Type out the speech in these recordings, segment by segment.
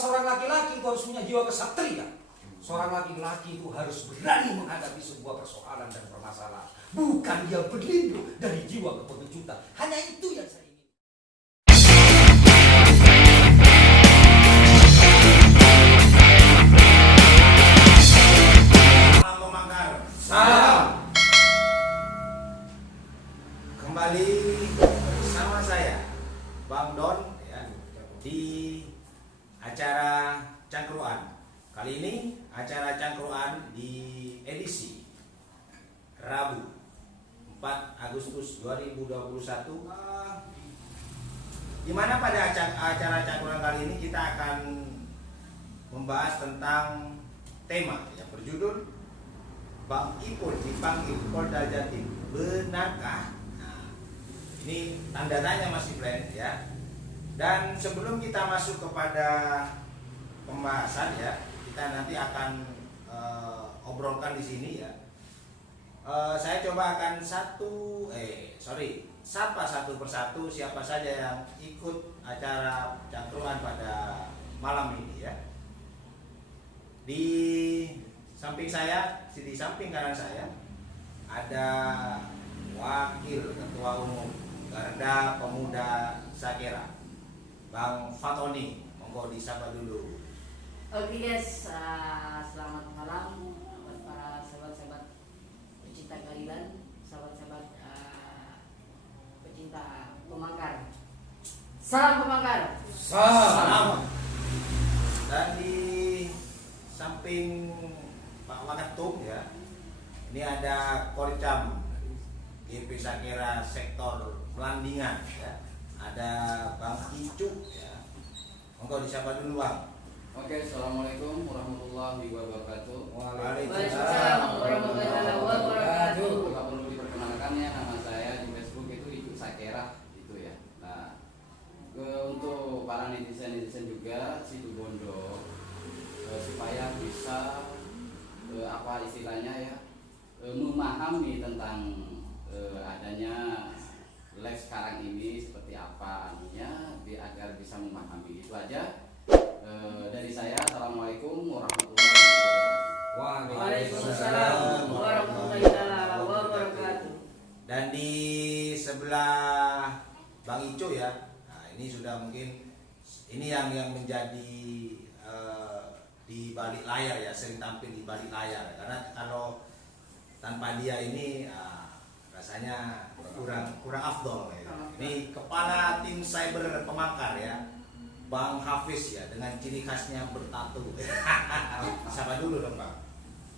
seorang laki-laki itu harus punya jiwa kesatria. Seorang laki-laki itu harus berani menghadapi sebuah persoalan dan permasalahan. Bukan dia berlindung dari jiwa kepengejutan. Hanya itu yang saya ingin. Salam Pemangkar. Salam. Kembali bersama saya Bang Don ya, di acara Cangkruan. Kali ini acara Cangkruan di edisi Rabu 4 Agustus 2021, di mana pada acara Cangkruan kali ini kita akan membahas tentang tema yang berjudul Bang Ipul dipanggil Polda Jatim, benarkah? Nah, ini tanda tanya masih friend ya. Dan sebelum kita masuk kepada pembahasan ya, kita nanti akan obrolkan di sini ya. Saya coba akan sapa satu persatu siapa saja yang ikut acara Cangkruan pada malam ini ya. Di samping saya, di samping kanan saya ada Wakil Ketua Umum Garda Pemuda Sakera, Bang Fatoni. Monggo disapa dulu. Oke guys, selamat malam buat para sahabat-sahabat pecinta keadilan, sahabat-sahabat pecinta Pemangkar. Salam Pemangkar. Salam. Dan di samping Pak Wakatum ya, ini ada Korcam GP Sakera Sektor Melandingan ya. Ada Bang Icuk ya. Monggo disapa dulu Bang. Oke, assalamualaikum warahmatullahi wabarakatuh. Waalaikumsalam warahmatullahi wabarakatuh. Tidak perlu diperkenalkan ya, nama saya di Facebook itu Ikut Sakera gitu ya. Nah, untuk para netizen juga situ bondo supaya bisa apa istilahnya ya, memahami tentang adanya live sekarang ini seperti apa anunya, agar bisa memahami. Itu aja dari saya. Assalamualaikum warahmatullahi wabarakatuh. Waalaikumsalam warahmatullahi wabarakatuh. Dan di sebelah Bang Ico ya. Nah, ini sudah mungkin ini yang menjadi di balik layar ya, sering tampil di balik layar. Karena kalau tanpa dia ini rasanya kurang afdol ya. Ini kepala tim cyber Pemangkar ya, Bang Hafiz ya, dengan ciri khasnya bertato. Siapa dulu dong Bang?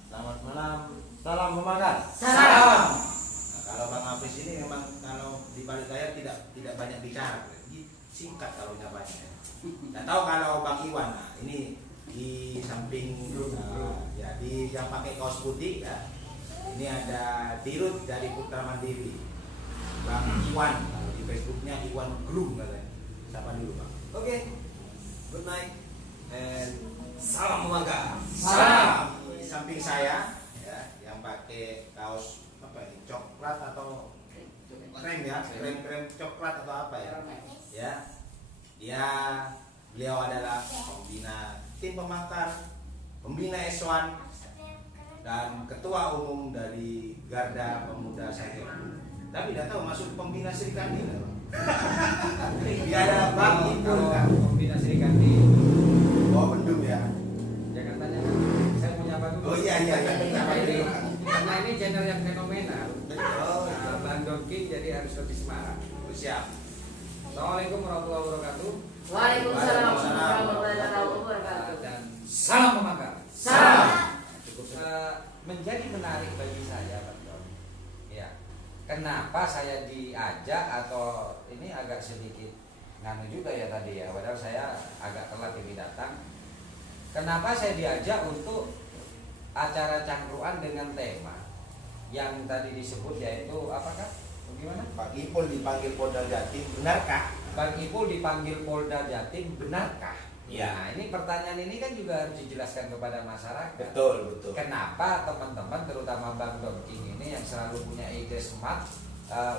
Selamat malam. Salam Pemangkar. Salam. Nah, kalau Bang Hafiz ini memang kalau di balik layar tidak banyak bicara, singkat kalau banyak. Nah, tahu kalau Bang Iwan, nah, ini di samping ya di yang pakai kaos putih ya. Ini ada Dirut dari Putra Mandiri, Bang Iwan. Kalau di Facebooknya Iwan Glum katanya. Siapa dulu Bang? Oke. Good night and salam Pemangkar. Salam. Di samping saya ya, yang pakai kaos apa ini? Coklat atau krem ya? Krem coklat atau apa ya? Ya. Beliau adalah pembina tim Pemangkar, pembina S1 dan ketua umum dari Garda Pemuda Sakera. Tapi tidak tahu masuk pembina Serikandi enggak, Bang? Biar Bang Ipul kan Pembina Serikandi. bawa pendum ya. Jangan tanya, saya punya apa dulu? Oh iya. Karena ini channel yang fenomenal. Oh, Bang Don King jadi harus lebih semangat. siap. Assalamualaikum warahmatullahi wabarakatuh. Waalaikumsalam warahmatullahi wabarakatuh. Dan salam Pemangkar. Salam. Cukup menjadi menarik bagi saya, Bang Don. Ya. Kenapa saya diajak atau ini agak sedikit nganu juga ya tadi ya, padahal saya agak telat ini datang. Kenapa saya diajak untuk acara Cangkruan dengan tema yang tadi disebut yaitu apakah? Bagaimana? Pak Ipul dipanggil Polda Jatim, benarkah? Bang Ipul dipanggil Polda Jatim, benarkah? Ya. Nah, ini pertanyaan ini kan juga harus dijelaskan kepada masyarakat. Betul. Kenapa teman-teman terutama Bang Don King ini yang selalu punya ide smart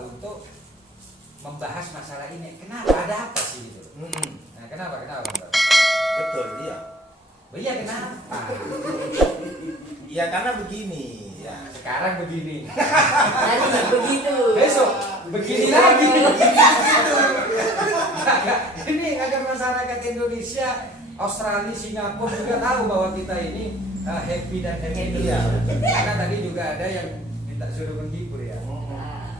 untuk membahas masalah ini? Kenapa? Ada apa sih itu? Nah, kenapa Bang Don? Betul dia. Iya kenapa? Ya karena begini ya. Sekarang begini. Tadi begitu. Besok begini lagi. Nggak. Ini agar masyarakat Indonesia, Australia, Singapura juga tahu bahwa kita ini happy dan happy. Iya. Karena tadi juga ada yang minta suruh menghibur ya. Nah,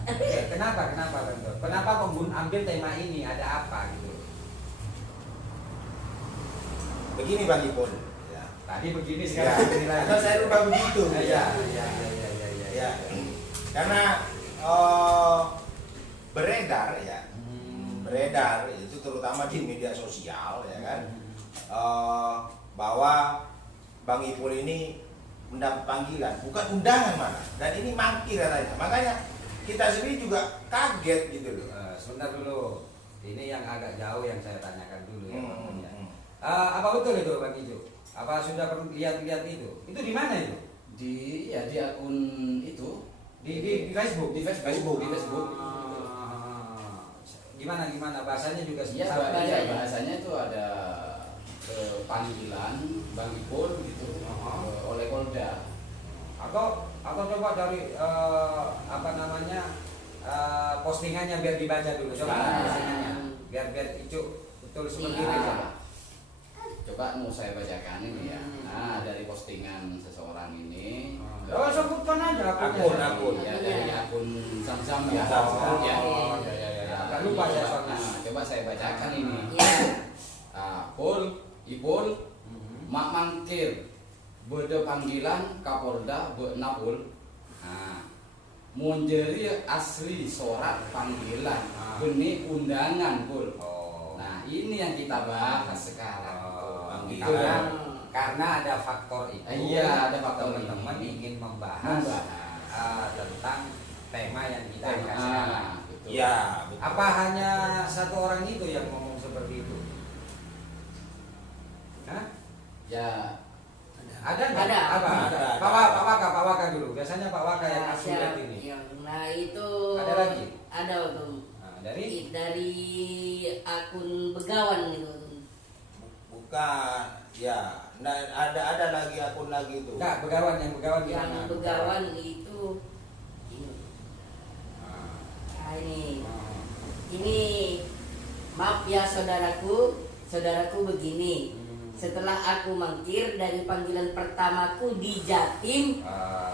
Kenapa Bang Dor? Kenapa ambil tema ini? Ada apa gitu? Begini Bang Ipul. Ya. Tadi begini Ya. sekarang begini lagi. Atau saya lupa begitu. Iya. Ya. Karena beredar ya. Beredar itu terutama di media sosial ya kan. Bahwa Bang Ipul ini mendapat panggilan, bukan undangan malah. Dan ini mangkir katanya. Makanya kita sendiri juga kaget gitu loh. Sebentar dulu. Ini yang agak jauh yang saya tanyakan dulu ya. Bang. Hmm. Apa betul itu Bang Ijo? Apa sudah pernah lihat itu? Itu di mana itu? Di akun itu Di Facebook. di Facebook. Gimana bahasanya juga Iya, bahasanya itu ada panggilan Bang Ipul gitu oleh Polda. Atau coba dari postingannya biar dibaca dulu. Coba Nah. postingannya. Biar itu betul seperti Iya. itu. Coba mau saya bacakan ini ya. Nah, dari postingan seseorang ini. Oh, sebutkan aja Akun. Ya, dari akun Sam ya. Sam-sam. Ya. Agak lupa ya soalnya. Nah, coba saya bacakan ini. Iya. Ipul, mak mangkir, beda panggilan Kapolda Napul. Nah, munjeri asli sorak panggilan, benih undangan Pul. Oh. Nah, ini yang kita bahas sekarang. Karena ada faktor itu. Iya, ada faktor teman-teman ini. ingin membahas tentang tema yang kita angkat sekarang. Betul. Ya, betul. Apa hanya satu orang itu yang ngomong seperti itu? Hah? Ya, Ada nggak? Ada. Apa? Ada. Pak Waka dulu. Biasanya Pak Waka yang Nah, ngasih lihat siap. ini. Iya. Nah, itu Ada lagi? Ada tuh. Nah, dari Dari akun Begawan itu. Bukan, ya. Nah, ada lagi akun lagi itu. enggak Begawan Yang gimana? Begawan itu ini. Ah. Nah, ini. Ah. Ini maaf ya saudaraku begini. Setelah aku mangkir dari panggilan pertamaku di Jatim,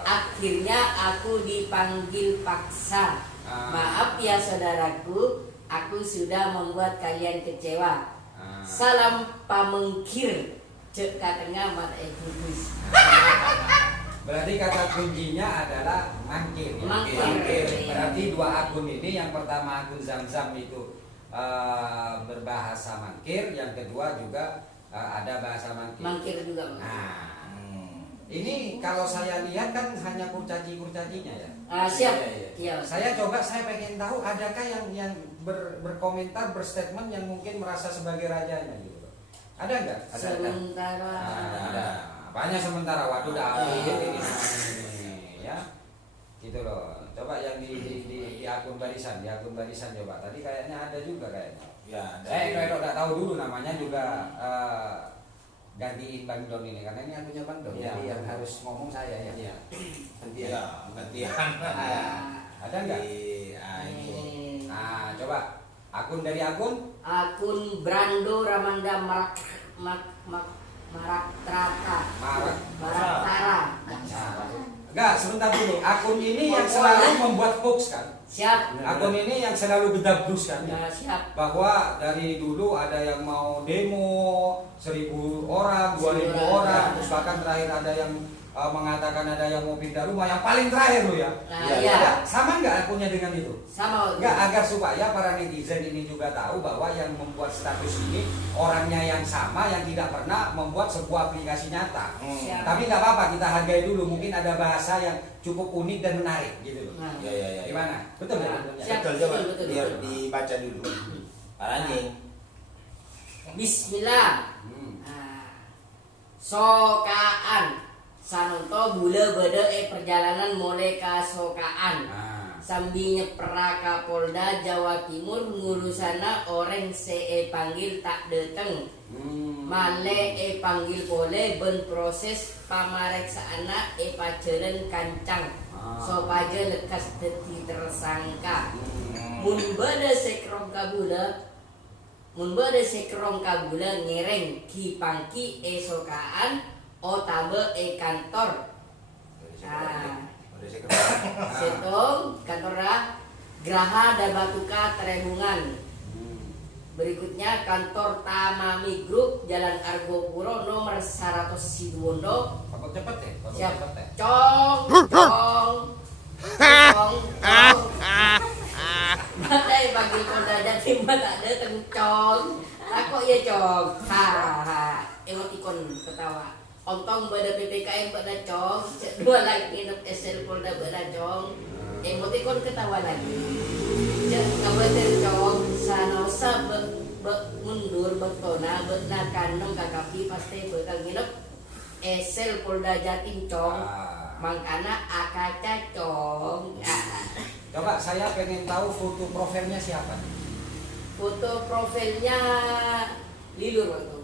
akhirnya aku dipanggil paksa. Maaf ya saudaraku, aku sudah membuat kalian kecewa. Salam pamengkir, cek katanya mat gugus. Berarti kata kuncinya adalah mangkir. Ya? Mangkir. Berarti dua akun ini, yang pertama akun Zam-Zam itu berbahasa mangkir, yang kedua juga ada bahasa mangkir. Mangkir juga. Nah, ini kalau saya lihat kan hanya kurcaci-kurcacinya ya. Siap. Iya. Iya. Saya pengen tahu adakah yang berkomentar, berstatement yang mungkin merasa sebagai rajanya gitu. Ada nggak? Sementara Ada. Apanya sementara? Waduh, dah ini ya. Gitu loh. Coba yang di akun barisan, coba. Tadi kayaknya ada juga kayaknya. Ya, Kalau nggak tahu dulu namanya juga gantiin Bang Don ini karena ini akunnya Bang Don. Ya. Jadi yang harus ngomong saya ya. Iya. Gantian. Gantian. Ada nggak? Ini. Nah, coba akun dari akun akun Brando Ramanda Maraktara. Enggak, sebentar dulu. Akun ini yang selalu membuat hoax kan? Siap. Akun ini yang selalu gedabrus kan? Nah, siap. Bahwa dari dulu ada yang mau demo 1.000 orang, 2.000 orang, terus bahkan terakhir ada yang mengatakan ada yang mau pindah rumah, yang paling terakhir lo ya. Nah, Iya. iya. Ada, sama nggak akunnya dengan itu? Sama. Enggak, agar supaya para netizen ini juga tahu bahwa yang membuat status ini orangnya yang sama, yang tidak pernah membuat sebuah aplikasi nyata. Siap. Tapi nggak apa-apa, kita hargai dulu. Mungkin ada bahasa yang cukup unik dan menarik gitu loh. Nah, Ya. Gimana? Betul ya? Nah, siap. Betul, coba Betul. biar dibaca dulu. Parahnya. Bismillah. Hmm. Nah, sokaan Sanonto bule bede perjalanan mulai ke sokaan. Nah, Sambinya Peraka Polda Jawa Timur ngurusana orang panggil tak dateng. Male panggil boleh ben proses pamareksana paceren kancang. Sopaja lekas dadi tersangka. Mun bade sekrong kabula ngereng ki pangki sokaan otabe kantor. Nah, setong kantornya Graha dan Batuka Terehungan. Berikutnya kantor Tamami Group Jalan Argopuro nomor 100 Situbondo. Pabot cepet ya? Pabot Siap. cepet ya? Cong. Badai panggil Polda Jatim tak ada tencong. Aku ya cong. Ha. Emotikon ketawa. Ontong pada PPKM pada cong. Dua lagi nginep SL Polda pada cong. Emotikon ketawa lagi. Kabupaten cong. Sanosa mundur betona betna kanem kakapi pasti bakal nginep SL Polda Jatim cong. Mangkana akaca cong. Coba saya pengen tahu foto profilnya siapa nih? Foto profilnya Lilur waktu.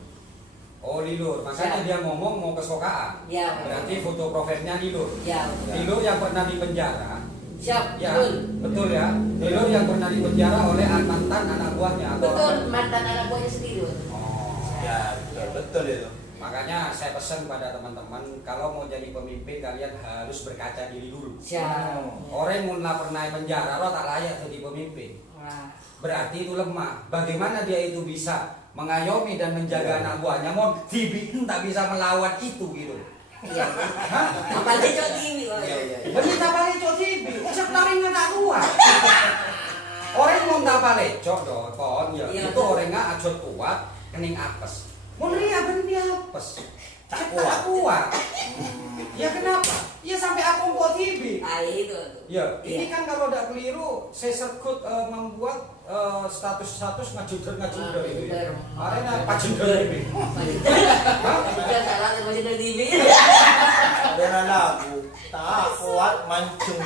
Oh Lilur, makanya Siap. dia ngomong mau ke Sokaan. Ya. Berarti foto profilnya Lilur. Ya. Lilur yang pernah di penjara. Siap. Ya, Betul. betul ya. Lilur yang pernah di penjara oleh mantan anak buahnya. Atau Betul mantan anak buahnya sendiri. Oh. Ya, betul itu. Makanya saya pesan pada teman-teman, kalau mau jadi pemimpin kalian harus berkaca diri dulu. Siap. Orang yang pernah di penjara, lo tak layak jadi pemimpin. Wah. Berarti itu lemah. Bagaimana dia itu bisa mengayomi dan menjaga anak buahnya? Mau dibikin tak bisa melawan itu gitu. Iya. Hah? Apalagi cok ini, Bang. Beli tapale cok tibi, usap taring nggak kuat. Orang mau tapale cok kon ya, Iya, itu betul. orang nggak ajot kuat, kening apes. Mau ria ben dia apes, Tak tak kuat. Ya kenapa? Ya sampai aku mau tibi. Ah itu. Ya, Iya. ini kan kalau tidak keliru, saya sekut membuat status ngajudar itu ya. Arena pajudar ini. Kita salah masih dari TV. Ada lagu tak kuat mancung.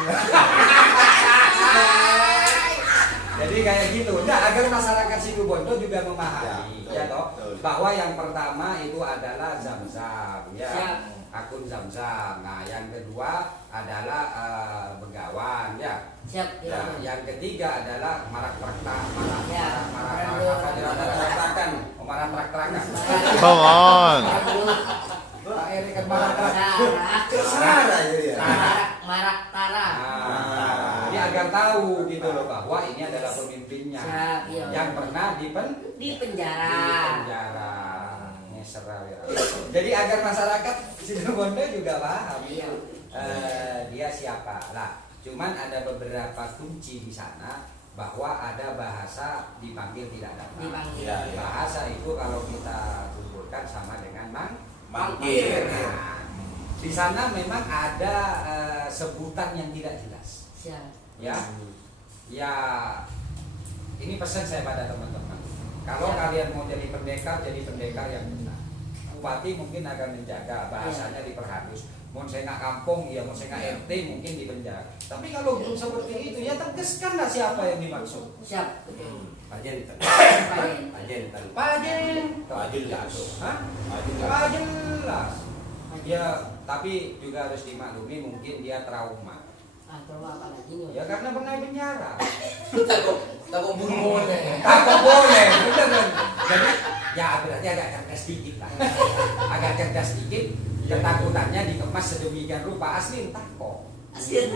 Jadi kayak gitu. Nah, agar masyarakat Situbondo juga memahami, Ya, ya toh, betul. bahwa yang pertama itu adalah Zam-Zam, ya. Siap. Akun Zam-Zam. Nah, yang kedua adalah Begawan, ya. Siap. Ya, Ya. yang ketiga adalah marak-traktakan, Ya. marak-trakrakan. Come on. Pak Erik kan marak-trakrakan. Sarah jadi ya. Marak Tara. Nah, dia agar tahu gitu loh bahwa ini adalah pemimpinnya Siap, iya. yang pernah Di di penjara. penjara. Ngeser ya. Jadi agar masyarakat Situbondo juga paham Iya. dia siapa. Lah, cuman ada beberapa kunci di sana bahwa ada bahasa dipanggil tidak datang. Dipanggil. Ya, ya. Bahasa itu kalau kita kumpulkan sama dengan Mangkir. Nah, di sana memang ada sebutan yang tidak jelas. Siap. Ya, ya ini pesan saya pada teman-teman. Kalau Ya. kalian mau jadi pendekar yang benar. Bupati mungkin akan menjaga bahasanya diperhalus. Mau saya nggak kampung, ya mau saya nggak RT mungkin di penjara. Tapi kalau belum seperti itu, ya tegaskanlah siapa yang dimaksud. Siap. Betul. Pajen. Pajen. Pajen, Jelas. hah? Jelas. Ya, tapi juga harus dimaklumi mungkin dia trauma. Ah, coba apa lagi nih? Ya karena pernah di penjara. Takut bunuh boleh. Apa boleh, bener kan? Jadi ya berarti agak cerdas dikit lah. Agak cerdas dikit, ketakutannya dikemas sedemikian rupa asli entah kok. Asyik.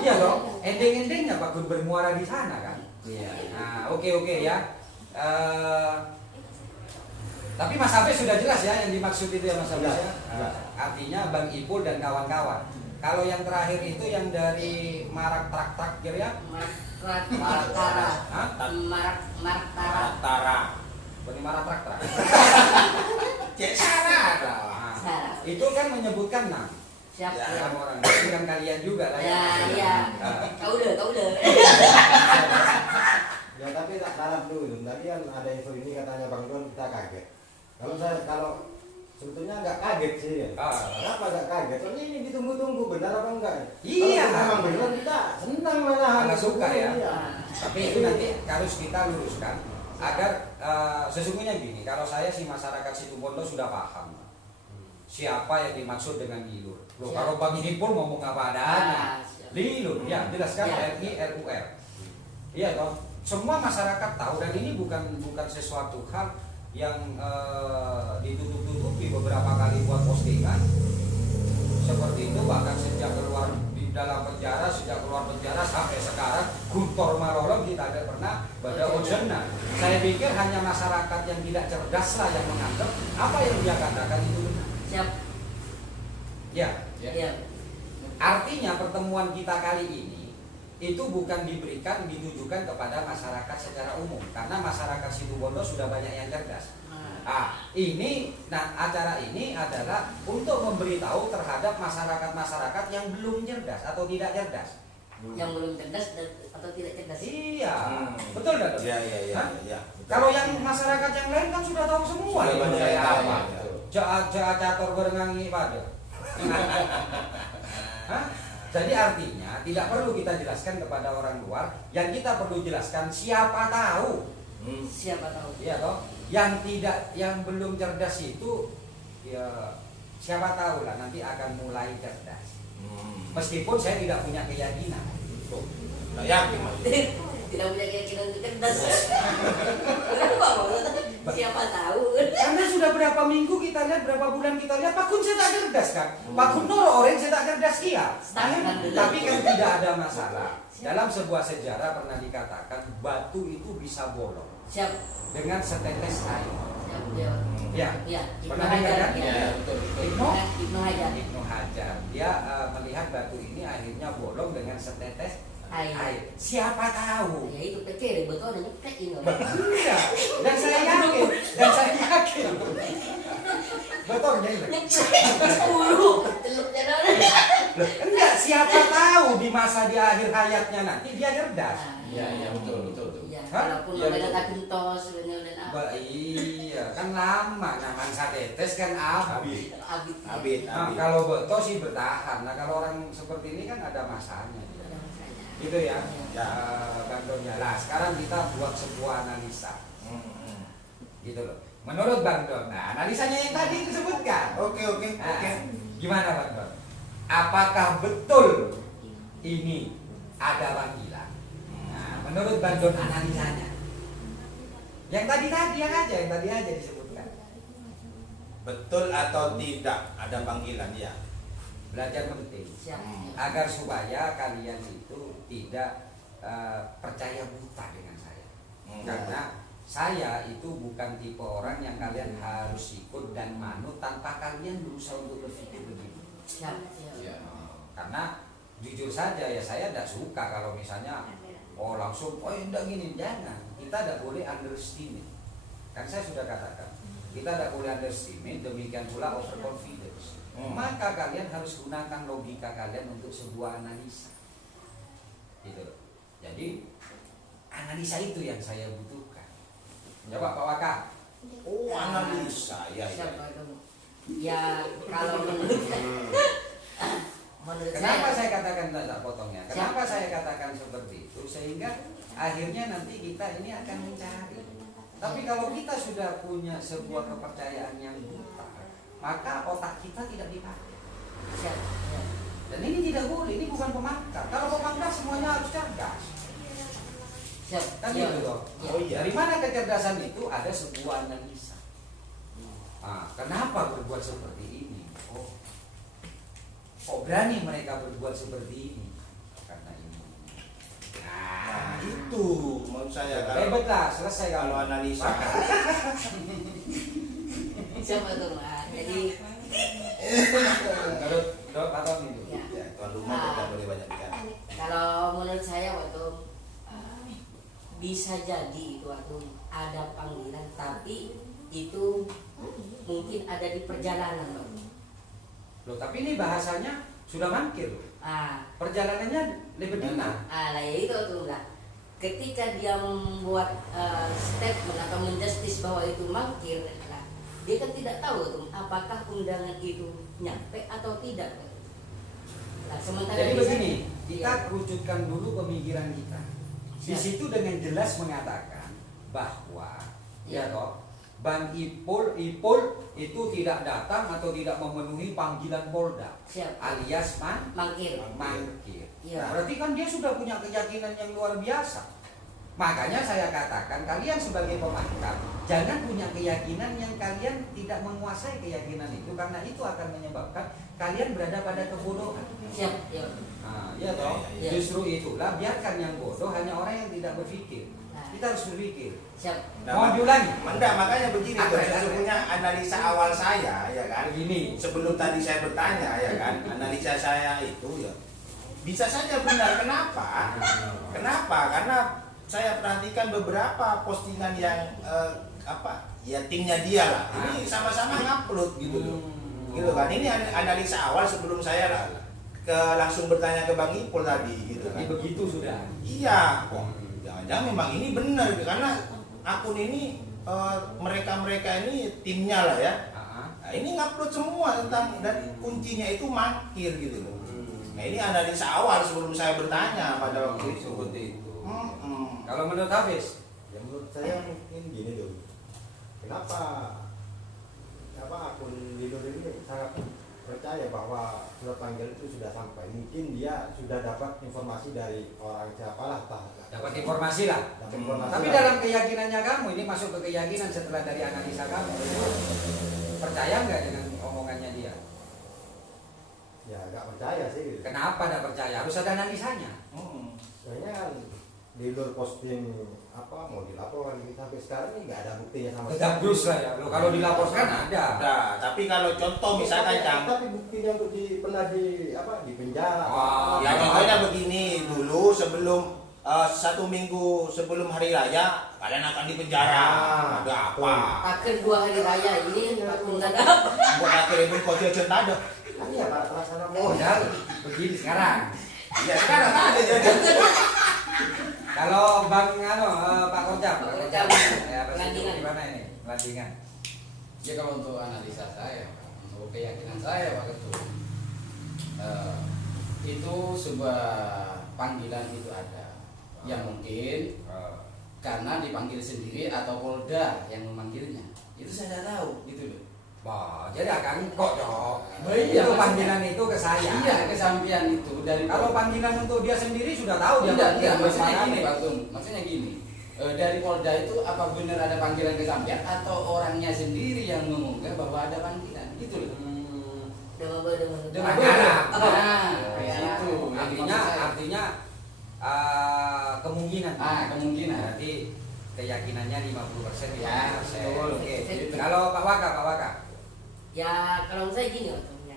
Iya dong, ending-endingnya bagus bermuara di sana kan. Iya. Nah, oke ya. Tapi Mas Hafiz sudah jelas ya yang dimaksud itu ya Mas Hafiz ya. Artinya Bang Ipul dan kawan-kawan. Kalau yang terakhir itu yang dari Marak Trak ya? Marak Tara. Hah? Marak Tara. Tara. Bukan Marak Trak. Cek Sarah. Sarah. Itu kan menyebutkan nama. Siap. Ya, Ya. Orang itu kan kalian juga lah Ya, iya. Kau udah. Ya tapi tak salah dulu. Tadi kan ada info ini katanya Bang Don kita kaget. Kalau sebetulnya nggak kaget kaget sih ya. Kenapa agak kaget? Soalnya ini ditunggu-tunggu benar apa enggak? Iya. Kalau memang benar kita senang malah. Agak suka ya. Iya. Tapi itu nanti harus kita luruskan agar sesungguhnya gini, kalau saya sih masyarakat Situbondo sudah paham siapa yang dimaksud dengan Lilur. Loh, Siap. kalau Bang Ipul ngomong apa adanya. Siap. Lilur, ya jelaskan Ya. LILUR. Iya toh, semua masyarakat tahu dan ini bukan sesuatu hal yang ditutup-tutupi beberapa kali buat postingan seperti itu, bahkan sejak keluar di dalam penjara, sampai sekarang Guntur Malolong kita tidak pernah pada ojena. Saya pikir hanya masyarakat yang tidak cerdas lah yang menganggap apa yang dia katakan itu benar. Siap. Ya, Iya. artinya pertemuan kita kali ini itu bukan ditujukan kepada masyarakat secara umum, karena masyarakat Situbondo sudah banyak yang cerdas. Acara ini adalah untuk memberitahu terhadap masyarakat yang belum cerdas atau tidak cerdas. Yang belum cerdas atau tidak cerdas. Iya, betul kan? Iya. Hah? Iya. Kalau yang masyarakat yang lain kan sudah tahu semua. Sudah ya, banyak saya yang tahu, apa? ya. Cator berengangi pada. Hah? Jadi artinya tidak perlu kita jelaskan kepada orang luar, yang kita perlu jelaskan siapa tahu. Siapa tahu. Iya toh? Yang belum cerdas itu ya siapa tahu lah nanti akan mulai cerdas. Meskipun saya tidak punya keyakinan. Nggak yakin Mas. Tidak punya keyakinan untuk cerdas. Kenapa maksudnya? Siapa tahu. Karena sudah berapa minggu kita lihat, berapa bulan kita lihat, Pak Kun saya tak cerdas kan? Pak Kun Noro orang saya tak cerdas dia. Tapi kan tidak ada masalah. Dalam sebuah sejarah pernah dikatakan batu itu bisa bolong Siap. dengan setetes air. Siap. Ya. Ya, Iya. Ibnu pernah Hajar. dengar kan? Iya. betul. Ibnu Hajar. Ibnu Hajar. Dia melihat batu ini akhirnya bolong dengan setetes air. Siapa tahu? Ya itu kecil, betul ada nyeplek ini. Iya. Dan saya yakin. Betul ya ini. Sepuluh. Celupnya dong. Enggak, siapa tahu di masa di akhir hayatnya nanti dia cerdas. Iya, betul. Iya, Hah? walaupun Iya, ada betul. takun tos, dan Iya, kan lama nama tetes kan abis. abit. Abid. Nah, kalau betul sih bertahan. Nah, kalau orang seperti ini kan ada masanya. Gitu ya. Ya. Bang Donnya. Nah, sekarang kita buat sebuah analisa. Gitu loh. Menurut Bang Don, nah analisanya yang tadi disebutkan. Oke. Nah, gimana Bang Don? Apakah betul ini ada panggilan? Nah, menurut Bang Don analisanya. Yang tadi aja disebutkan. Betul atau tidak ada panggilan ya? Belajar penting Siap. agar supaya kalian itu tidak percaya buta dengan saya. Karena saya itu bukan tipe orang yang kalian harus ikut dan manut tanpa kalian berusaha untuk berpikir begitu. Siap. Iya. Karena jujur saja ya saya tidak suka kalau misalnya langsung enggak gini, jangan. Kita tidak boleh underestimate. Kan saya sudah katakan, kita tidak boleh underestimate, demikian pula overconfidence. Maka kalian harus gunakan logika kalian untuk sebuah analisa. Gitu. Jadi analisa itu yang saya butuhkan. Coba Pak Waka. Oh, analisa ya. Siap, Pak Dono. Ya, kalau menurut Kenapa saya, saya katakan tak potongnya? Kenapa saya katakan seperti itu? Sehingga akhirnya nanti kita ini akan mencari. Tapi kalau kita sudah punya sebuah kepercayaan yang buta, maka otak kita tidak dipakai. siap. Ya. Dan ini tidak boleh, ini bukan pemangkat. Kalau pemangkat semuanya harus cerdas. Siap. Kan Ya. gitu loh. Ya. Oh iya. Dari mana kecerdasan itu? Ada sebuah analisa. Kenapa berbuat seperti ini? Kok berani mereka berbuat seperti ini? Karena ini. Nah, itu menurut saya Hebat lah, selesai kalau analisa. Siapa tuh? Nah, jadi Menurut atau itu? ya, Ya, tuan rumah tidak boleh banyak bicara. kalau menurut saya waktu bisa jadi itu waktu ada panggilan, tapi itu mungkin ada di perjalanan loh. Loh, tapi ini bahasanya sudah mangkir loh. Perjalanannya lebih dina. Lah ya itu tuh lah. Ketika dia membuat statement atau menjustis bahwa itu mangkir, lah, dia kan tidak tahu tuh apakah undangan itu nyampe atau tidak. Nah, sementara Jadi di begini, sana- kita Iya. kerucutkan dulu pemikiran kita. Di Siap. situ dengan jelas mengatakan bahwa ya Iya. toh Bang Ipul itu tidak datang atau tidak memenuhi panggilan Polda Siap. alias Mangkir. mangkir. Iya. Nah, berarti kan dia sudah punya keyakinan yang luar biasa. Makanya saya katakan kalian sebagai pemangkat jangan punya keyakinan yang kalian tidak menguasai keyakinan itu, karena itu akan menyebabkan kalian berada pada kebodohan. Siap. Ya. Nah, ya toh. Iya. Justru itulah biarkan yang bodoh hanya orang yang tidak berpikir. Nah. Kita harus berpikir. Siap. Mau diulangi? Enggak, makanya begini Apa tuh, ya? sesungguhnya analisa awal saya ya kan. Begini. Sebelum tadi saya bertanya ya kan, analisa saya itu ya bisa saja benar. Kenapa? Kenapa? Karena saya perhatikan beberapa postingan yang ya timnya dia lah. Ini sama-sama ngupload gitu loh. Gitu kan. Ini analisa awal sebelum saya langsung bertanya ke Bang Ipul tadi gitu kan. Jadi begitu sudah. Iya, kok jangan-jangan memang ini benar karena akun ini mereka-mereka ini timnya lah ya. Nah, ini ngupload semua tentang, dan kuncinya itu mangkir gitu loh. Nah, ini analisa awal sebelum saya bertanya pada waktu itu. Seperti itu. Hmm. Kalau menurut Hafiz, Ya menurut saya mungkin gini dong. Kenapa akun Lidur ini sangat percaya bahwa surat panggilan itu sudah sampai? Mungkin dia sudah dapat informasi dari orang siapalah, dapat informasi lah. Dapat informasi Tapi lah. dalam keyakinannya kamu, ini masuk ke keyakinan setelah dari analisa kamu. Percaya nggak dengan omongannya dia? Ya agak percaya sih gitu. Kenapa tidak percaya? Harus ada analisanya. Soalnya kan di luar posting apa mau dilaporkan gitu, sampai sekarang ini nggak ada buktinya sama Tegabrus lah ya. Lo kalau dilaporkan ada. Nah, tapi kalau contoh misalkan Cang, tapi buktinya untuk pernah di penjara. Oh, ya contohnya begini, dulu sebelum 1 minggu sebelum hari raya kalian akan dipenjara. Ada apa? Akhir 2 hari raya ini aku nggak ada. Buat akhir ibu kau jajan ada. Kan ya para pelaksana Oh, ya, begini sekarang. Ya sekarang ada jajan. Kalau Bang Pak Korjam, Pak Korjam. ya Landingan. gimana ini? Landingan. Ya kalau untuk analisa saya, untuk keyakinan saya Pak Ketua, itu sebuah panggilan itu ada, yang mungkin karena dipanggil sendiri atau Polda yang memanggilnya, itu saya tidak tahu gitu loh. Wah, jadi akan kok dong. Oh, iya, Itu maksudnya- panggilan itu ke saya. Iya, kesampian itu dari Kalau panggilan untuk dia sendiri sudah tahu dia tidak, panggilan maksudnya kemana gini nih. Pak Tung, maksudnya gini, dari Polda itu apa benar ada panggilan kesampian atau orangnya sendiri yang mengunggah bahwa ada panggilan gitu loh. Dengan Ada. Nah, ya. itu Artinya kemungkinan. kemungkinan. Berarti keyakinannya 50%. Ya, Betul, oke. Gitu. Kalau Pak Waka. Ya kalau saya gini waktunya.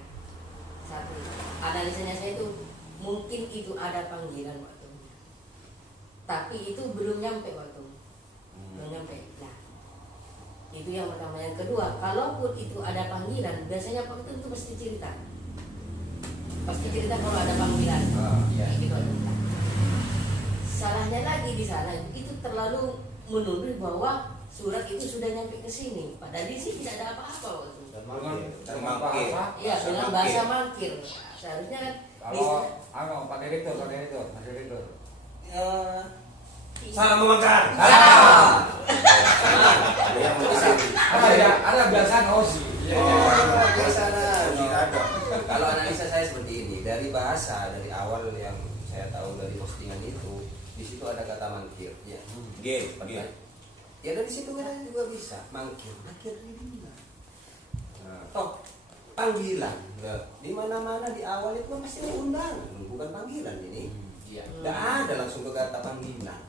Satu, analisanya saya itu mungkin itu ada panggilan waktunya. Tapi itu belum nyampe waktu. Belum nyampe. Nah, itu yang pertama. Yang kedua, kalaupun itu ada panggilan, biasanya Pak Ketum itu pasti cerita. Pasti cerita kalau ada panggilan. Iya. Gitu. Nah, salahnya lagi di sana itu terlalu menuduh bahwa surat itu sudah nyampe ke sini. Padahal di sini tidak ada apa-apa waktu. Dengan bahasa. Iya, dengan bahasa mangkir. Seharusnya kan Kalau Pak Direktur. Salam membangkang. Ada yang mau Ada biasa Ozi. Kalau analisa saya seperti ini, dari bahasa dari awal yang saya tahu dari postingan itu, di situ ada kata mangkir. Ya, ya dari situ kan juga bisa mangkir. Mangkir ini mana? Toh panggilan. Di mana-mana di awal itu pasti ada undangan, bukan panggilan ini. Iya. Tidak ada langsung ke kata panggilan.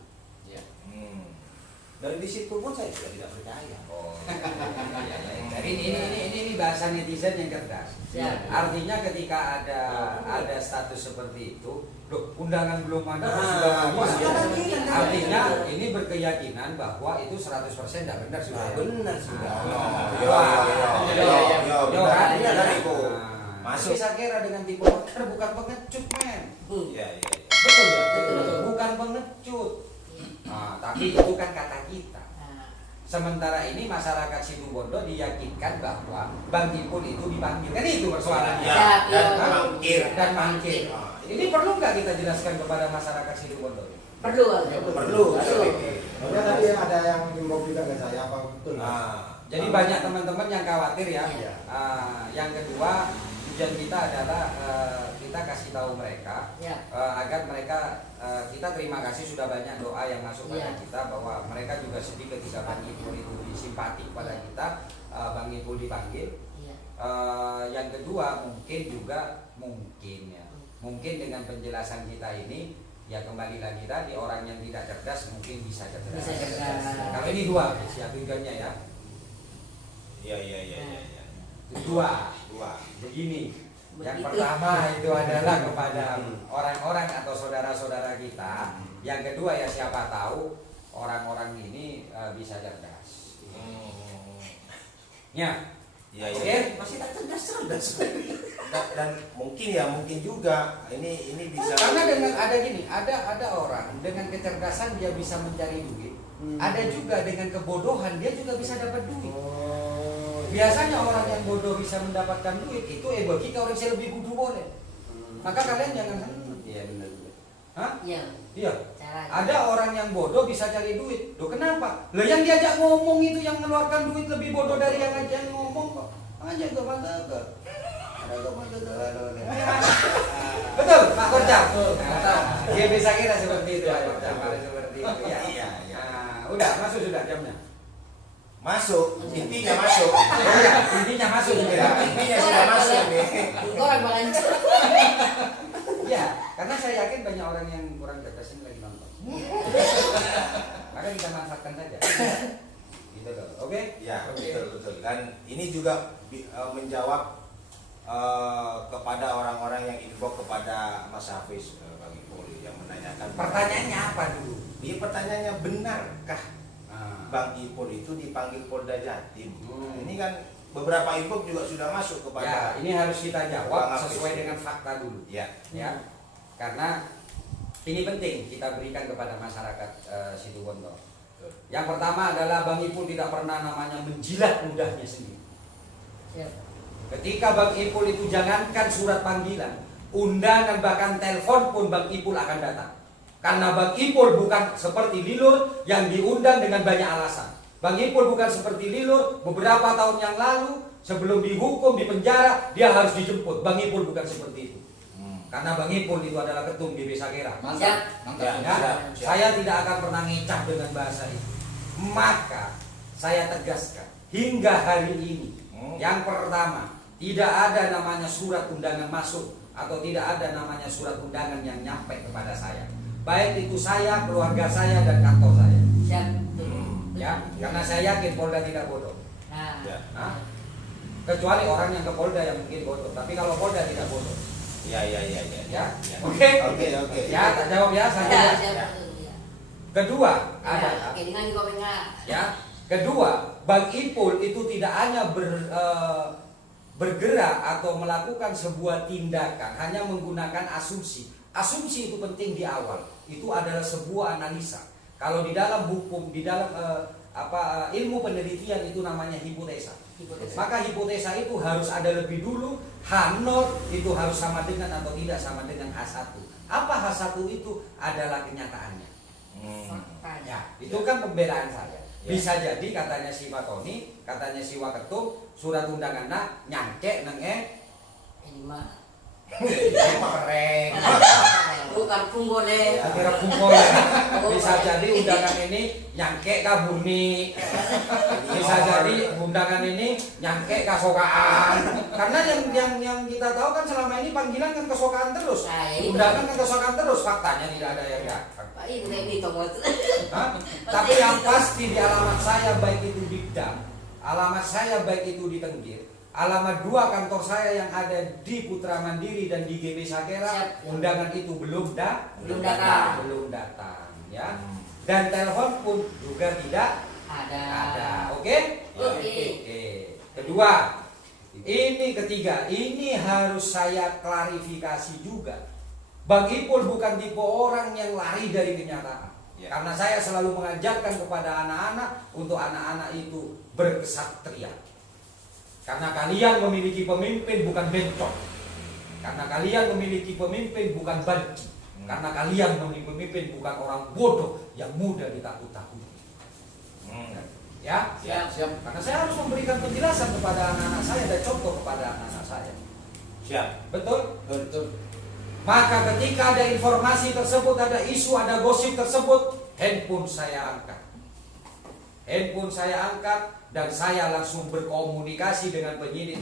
Iya. Dari di situ pun saya juga tidak percaya. Jadi ini bahasa netizen yang cerdas. Ya. Artinya ketika ada status seperti itu, loh undangan belum ada kok Nah, sudah sudah panggilan. panggilan. Artinya ini berkeyakinan bahwa itu 100% tidak benar sudah. Benar sudah. Iya dari itu. Masuk. Bisa kira dengan tipe mangkir bukan pengecut men. Iya. Betul ya? Betul. Bukan pengecut. Nah, tapi itu kan kata kita. Nah, Sementara ini masyarakat Situbondo diyakinkan bahwa Bang Ipul itu dipanggil. Kan itu persoalannya. Ya, dan Iya. mangkir. Dan mangkir. Ini perlu nggak kita jelaskan kepada masyarakat Situbondo? Perlu. Perlu. Kemudian tadi ada yang himbau juga ke saya, apa betul? Jadi banyak teman-teman yang khawatir ya. Iya. Yang kedua, tujuan kita adalah kita kasih tahu mereka Ya. agar mereka kita terima kasih sudah banyak doa yang masuk pada Iya. kita bahwa mereka juga sedih ketika Bang Ipul itu disimpati pada Iya. kita, Bang Ipul dipanggil. Iya. Yang kedua mungkin dengan penjelasan kita ini ya kembali lagi tadi orang yang tidak cerdas mungkin bisa cerdas. Bisa cerdas. Kalau ini dua tujuannya ya. Iya. Dua. Begini. Yang pertama itu adalah kepada orang-orang atau saudara-saudara kita. Yang kedua ya siapa tahu orang-orang ini bisa cerdas. Ya. Iya. Oke. Masih tak cerdas. Dan mungkin juga ini bisa. Karena dengan ada gini, ada orang dengan kecerdasan dia bisa mencari duit. Ada juga dengan kebodohan dia juga bisa dapat duit. Biasanya orang yang bodoh bisa mendapatkan duit itu bagi orang yang lebih bodoh boleh. Maka kalian jangan Iya benar. Hah? Iya. Iya. Caranya. Ada orang yang bodoh bisa cari duit. Loh kenapa? Loh yang diajak ngomong itu yang mengeluarkan duit lebih bodoh dari yang ngajak ngomong kok. Aja ke mantap. Betul, Pak Korca. Dia bisa kira seperti itu, Pak Korca. Seperti itu ya. Iya. Nah, udah masuk sudah jamnya. Masuk, intinya masuk. Oh ya, intinya masuk Ya, ya. intinya sudah masuk nih. Orang balancer. Ya, karena saya yakin banyak orang yang kurang cerdas ini lagi nonton. Maka kita manfaatkan saja. Gitu loh. Oke? Ya, Oke. betul. Dan ini juga menjawab kepada orang-orang yang inbox kepada Mas Hafiz Bang Ipul yang menanyakan. Pertanyaannya apa dulu? Dia pertanyaannya benarkah Ah. Bang Ipul itu dipanggil Polda Jatim? Hmm. Ini kan beberapa inbox juga sudah masuk Ya, kepada. ini harus kita jawab Bang Hafiz. sesuai dengan fakta dulu. Ya. Ya, karena ini penting kita berikan kepada masyarakat Situbondo. Yang pertama adalah Bang Ipul tidak pernah namanya menjilat ludahnya sendiri. Siap. Ketika Bang Ipul itu jangankan surat panggilan, undangan bahkan telepon pun Bang Ipul akan datang. Karena Bang Ipul bukan seperti Lilur yang diundang dengan banyak alasan. Bang Ipul bukan seperti Lilur, beberapa tahun yang lalu sebelum dihukum di penjara dia harus dijemput. Bang Ipul bukan seperti itu. Karena Bang Ipul itu adalah ketum DB Sakera. Siap. Ya, Ya, siap. saya tidak akan pernah ngecap dengan bahasa itu. Maka saya tegaskan hingga hari ini, yang pertama tidak ada namanya surat undangan masuk atau tidak ada namanya surat undangan yang nyampe kepada saya. Baik itu saya, keluarga saya dan kantor saya. Siap. Ya, karena saya yakin Polda tidak bodoh. Nah. Ya. Hah? Kecuali orang yang ke Polda yang mungkin bodoh. Tapi kalau Polda tidak bodoh. Ya. Ya, oke. Oke. Ya, tak jawab ya, Ya, saya. siap. Kedua Ya, adalah oke, dengan juga enggak. ya. Kedua, Bang Ipul itu tidak hanya bergerak atau melakukan sebuah tindakan hanya menggunakan asumsi. Asumsi itu penting di awal. Itu adalah sebuah analisa. Kalau di dalam hukum, di dalam ilmu penelitian itu namanya hipotesa. Maka hipotesa itu harus ada lebih dulu. H0 itu harus sama dengan atau tidak sama dengan H1. Apa H1 itu adalah kenyataannya. Faktanya. Ya, itu kan pembelaan saya. Ya. Bisa jadi katanya si Pak Tony, katanya si Waketum, surat undangan nyangke nenge Ini mah keren. bukan punggole. Kira kumpul ya. Bisa jadi undangan ini nyangke kabuni. Bisa jadi undangan ini nyangke kasokaan. Karena yang kita tahu kan selama ini panggilan kan kesokaan terus. Nah, ini Undangan kan kesokaan terus, faktanya tidak ada yang datang. Pak ini tomot. Hah? Tapi yang pasti di alamat saya baik itu di Dam, alamat saya baik itu di Tenggir, alamat 2 kantor saya yang ada di Putra Mandiri dan di GB Sakera, Siap. undangan itu belum datang. belum datang, ya. Dan telepon pun juga tidak Ada. ada. Oke? Oke. Kedua, ketiga, ini harus saya klarifikasi juga. Bang Ipul bukan tipe orang yang lari dari kenyataan. Ya. Karena saya selalu mengajarkan kepada anak-anak untuk anak-anak itu berkesatria. Karena kalian memiliki pemimpin bukan bencong. Karena kalian memiliki pemimpin bukan banci. Karena kalian memiliki pemimpin bukan orang bodoh yang mudah ditakut-takuti. Ya, Siap. karena saya harus memberikan penjelasan kepada anak-anak saya dan contoh kepada anak-anak saya. Siap. Betul? Betul. Maka ketika ada informasi tersebut, ada isu, ada gosip tersebut, handphone saya angkat. Handphone saya angkat dan saya langsung berkomunikasi dengan penyidik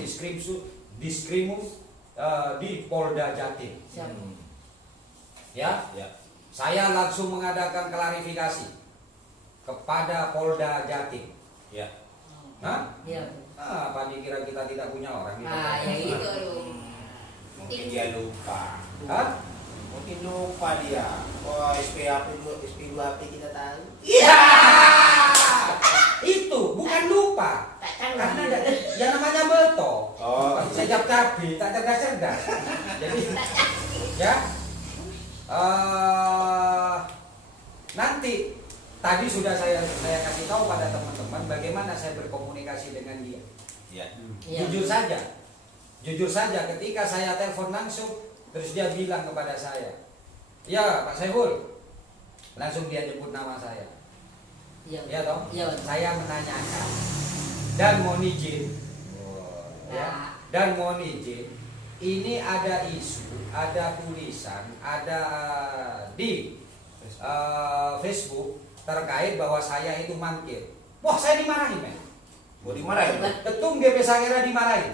Diskrimus di Polda Jatim. Siap. Ya, Ya. saya langsung mengadakan klarifikasi kepada Polda Jatim. Ya. Hah? Iya. Apa dikira kita tidak punya orang? Nah, ya itu. Mungkin dia lupa. Hah? Mungkin lupa dia. Oh, SP2HP kita tahu. Iya. Itu bukan lupa. Karena yang namanya beto. Oh. Sejak cabai tak cerdas. Jadi ya nanti tadi sudah saya kasih tahu pada teman-teman bagaimana saya berkomunikasi dengan dia. Ya. Iya. Jujur saja ketika saya telepon langsung terus dia bilang kepada saya, ya Pak Saiful, langsung dia nyebut nama saya. Iya. Ya toh? Iya. Saya menanyakan dan mohon izin, ya, dan mohon izin. Ini ada isu, ada tulisan, ada di Facebook terkait bahwa saya itu mangkir. Wah, saya dimarahin, men. Mau dimarahin? Ketum GP Sakera dimarahin.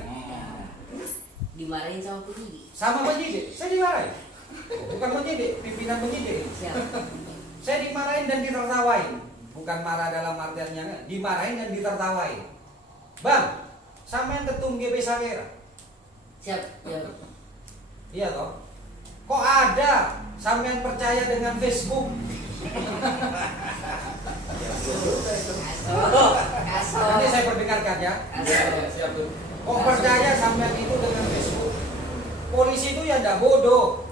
Dimarahin sama penyidik. Sama penyidik, saya dimarahin. Bukan penyidik, pimpinan penyidik. Siap. Saya dimarahin dan ditertawain. Bukan marah dalam artiannya, dimarahin dan ditertawain. Bang, sampean ketum GP Sakera. Siap. Iya. Iya toh? Kok ada sampean percaya dengan Facebook? Nanti saya perdengarkan ya. Siap tuh. Kok percaya sampean itu dengan Facebook? Polisi itu ya ndak bodoh.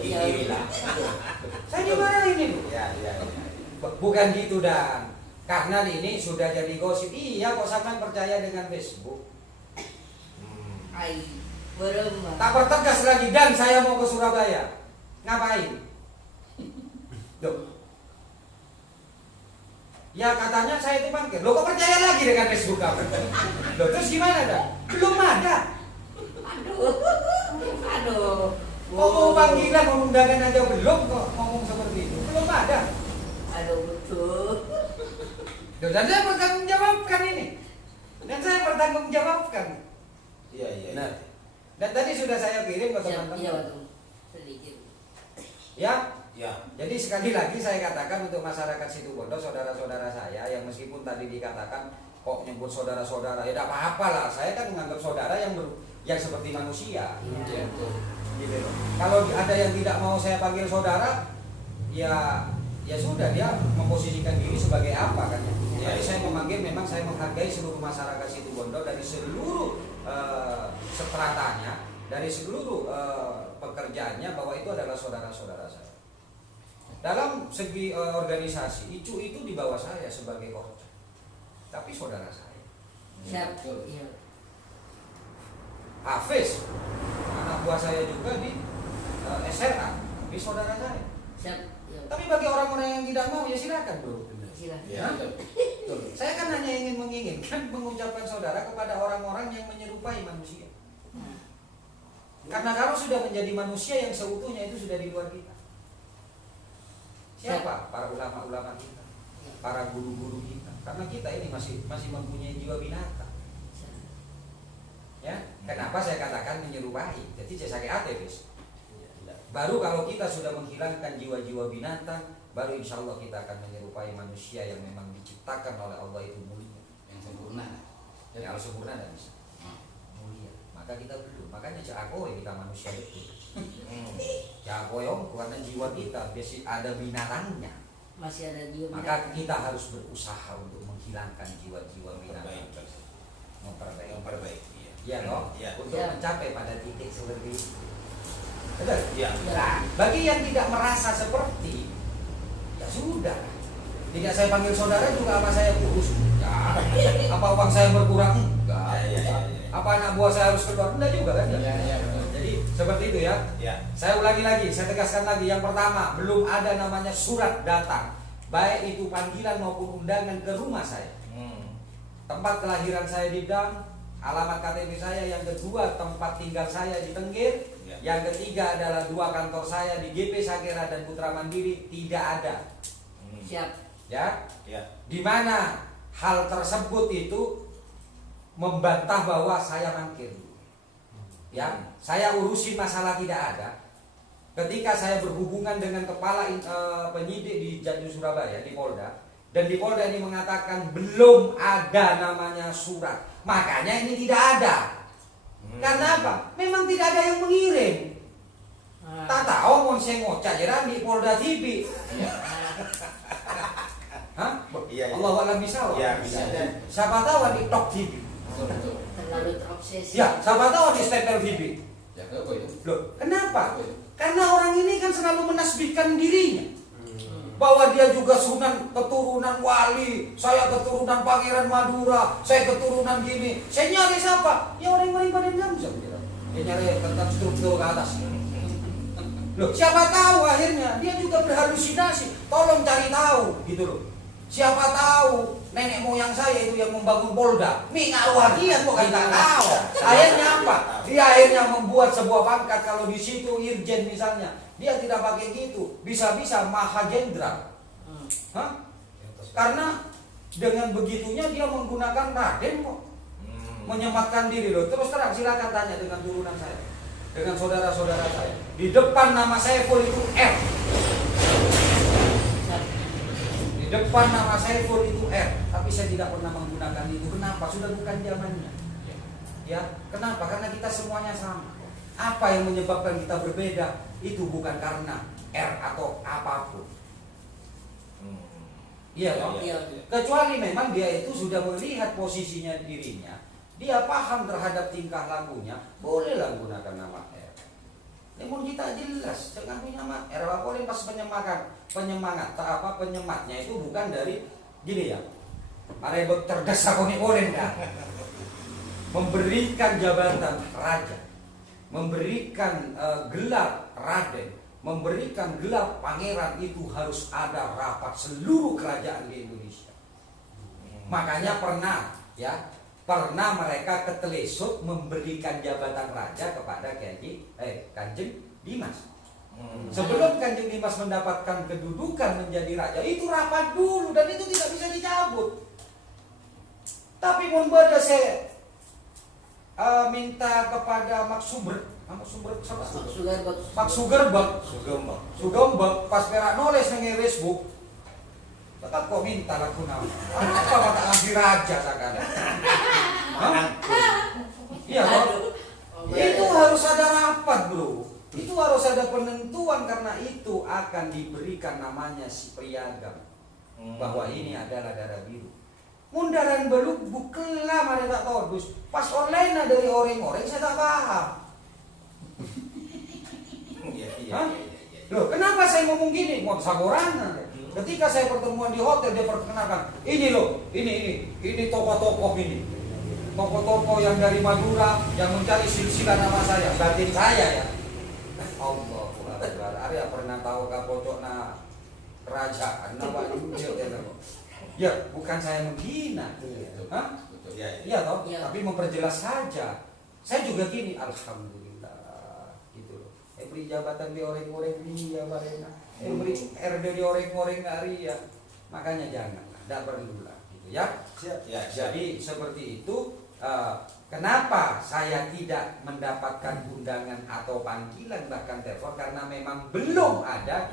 Kiri lah. Saya dimarahin ini. Ya. Bukan gitu dan karena ini sudah jadi gosip. Iya kok sampean percaya dengan Facebook? Ai, berempat. Tak pertegas lagi dan saya mau ke Surabaya. Ngapain? Loh. Ya katanya saya itu mangkir. Lo kok percaya lagi dengan Facebook kamu? Loh terus gimana dah? Belum ada. Aduh. Kok mau panggilan, mau undangan aja belum kok ngomong seperti itu? Belum ada. Aduh betul. Loh, dan saya bertanggung jawabkan ini. Dan saya bertanggung jawabkan. Iya. Nah, dan tadi sudah saya kirim ke Siap. Iya teman-teman. betul. Sedikit. Ya, Ya. jadi sekali lagi saya katakan untuk masyarakat Situbondo, saudara-saudara saya yang meskipun tadi dikatakan kok nyebut saudara-saudara, ya tidak apa-apa lah. Saya kan menganggap saudara yang seperti manusia. Iya. Gitu loh. Kalau ada yang tidak mau saya panggil saudara, ya sudah dia memposisikan diri sebagai apa kan ya. Jadi saya memanggil, memang saya menghargai seluruh masyarakat Situbondo dari seluruh stratanya, dari seluruh pekerjaannya bahwa itu adalah saudara-saudara saya. Dalam segi organisasi, Icu itu di bawah saya sebagai korca, tapi saudara saya. Siap. Iya. Hafiz, anak buah saya juga di SRA, tapi saudara saya. Siap. Iya. Tapi bagi orang-orang yang tidak mau ya silakan bro. Silakan. Ya. Saya kan hanya ingin menginginkan mengucapkan saudara kepada orang-orang yang menyerupai manusia. Karena kalau sudah menjadi manusia yang seutuhnya itu sudah di luar kita. Siapa? Para ulama-ulama kita, para guru-guru kita. Karena kita ini masih mempunyai jiwa binatang. Ya, kenapa saya katakan menyerupai? Jadi saya sakit hati, guys. Baru kalau kita sudah menghilangkan jiwa-jiwa binatang, baru insya Allah kita akan menyerupai manusia yang memang diciptakan oleh Allah itu mulia. Yang sempurna. Yang harus sempurna dan bisa mulia. Maka kita belum. Makanya Jakoy kita manusia betul. Jakoy karena jiwa kita biasa ada binatangnya. Masih ada dia. Maka kita harus berusaha untuk menghilangkan jiwa-jiwa binatang. Memperbaiki. Memperbaiki. Ya, toh? Ya. Untuk Ya. mencapai pada titik seperti itu. Betul? Iya. Nah, bagi yang tidak merasa seperti, ya sudah. Tidak saya panggil saudara juga apa saya kurus? Enggak. Apa uang saya berkurang? Enggak. Ya. Apa anak buah saya harus keluar? Enggak juga kan? Iya. Jadi seperti itu ya. Ya. Saya ulangi lagi, saya tegaskan lagi. Yang pertama, belum ada namanya surat datang, baik itu panggilan maupun undangan ke rumah saya. Tempat kelahiran saya di Dam, alamat KTP saya. Yang kedua, tempat tinggal saya di Tenggir. Ya. Yang ketiga adalah 2 kantor saya di GP Sakera dan Putra Mandiri. Tidak ada. Siap. Ya, Ya. di mana hal tersebut itu membantah bahwa saya mangkir. Ya, saya urusin masalah tidak ada. Ketika saya berhubungan dengan kepala penyidik di Jatju Surabaya di Polda, dan di Polda ini mengatakan belum ada namanya surat, makanya ini tidak ada. Karena apa? Memang tidak ada yang mengirim. Tak tahu mau saya ngocak jalan di Polda TV. Hah? Iya. Allah alam bisa. Iya, bisa. Siapa tahu di Tok TV. Betul. Terlalu terobsesi. Ya, siapa tahu di Stempel TV. Ya kenapa itu? Loh, kenapa? Karena orang ini kan selalu menasbihkan dirinya bahwa dia juga sunan keturunan wali, saya keturunan Pangeran Madura, saya keturunan gini. Saya nyari siapa? Ya orang-orang Badan Zamzam. Dia nyari tentang struktur ke atas. Loh, siapa tahu akhirnya dia juga berhalusinasi. Tolong cari tahu, gitu loh. Siapa tahu nenek moyang saya itu yang membangun Polda. Nih ngawagian kok kita tahu. Akhirnya apa? Dia akhirnya membuat sebuah pangkat kalau di situ Irjen misalnya. Dia tidak pakai gitu. Bisa-bisa Mahajendra. Hah? Karena dengan begitunya dia menggunakan Raden kok. Menyematkan diri loh. Terus terang silakan tanya dengan turunan saya. Dengan saudara-saudara saya. Di depan nama Saiful itu R. Di depan nama Saiful itu R. Tapi saya tidak pernah menggunakan itu. Kenapa? Sudah bukan zamannya. Ya, kenapa? Karena kita semuanya sama. Apa yang menyebabkan kita berbeda? Itu bukan karena R atau apapun. Iya toh? Iya. Kecuali memang dia itu sudah melihat posisinya dirinya, dia paham terhadap tingkah lakunya, bolehlah gunakan nama R. Namun kita jelas jangan punya nama R. Boleh pas penyemangat, penyematnya itu bukan dari gini ya. Marebek cerdas aku nih boleh enggak? Memberikan jabatan raja, memberikan gelar raden, memberikan gelar pangeran itu harus ada rapat seluruh kerajaan di Indonesia. Makanya pernah mereka ketelesut memberikan jabatan raja kepada Kanjeng Dimas. Sebelum Kanjeng Dimas mendapatkan kedudukan menjadi raja, itu rapat dulu dan itu tidak bisa dicabut. Tapi membaca saya minta kepada Mak Sugembek pas perak nulis nang Facebook. Tetap kok minta laku nama. Apa mata ngambil raja sakane? Iya toh? Itu harus ada rapat, Bro. Itu harus ada penentuan karena itu akan diberikan namanya si piagam bahwa ini adalah darah biru. Mundaran beluk bukelam ada tak todus. Pas online dari orang-orang saya tak paham. Hah? Loh, kenapa saya ngomong gini? Mau saborana. Ketika saya pertemuan di hotel dia perkenalkan, ini loh, ini tokoh-tokoh ini. Tokoh-tokoh yang dari Madura yang mencari silsilah nama saya, batin saya ya. Allahu Akbar. Arya pernah tahu kapocokna kerajaan nama Injil ya. Ya, bukan saya menghina. Hah? Iya toh, Ya. tapi memperjelas saja. Saya juga gini, alhamdulillah gitu loh. Beri jabatan di orang-orang dia barena. Beri RD di orang-orang Aria. Makanya jangan, tidak perlu lah gitu ya. Siap. Ya, Jadi seperti itu. Kenapa saya tidak mendapatkan undangan atau panggilan bahkan telepon karena memang belum ada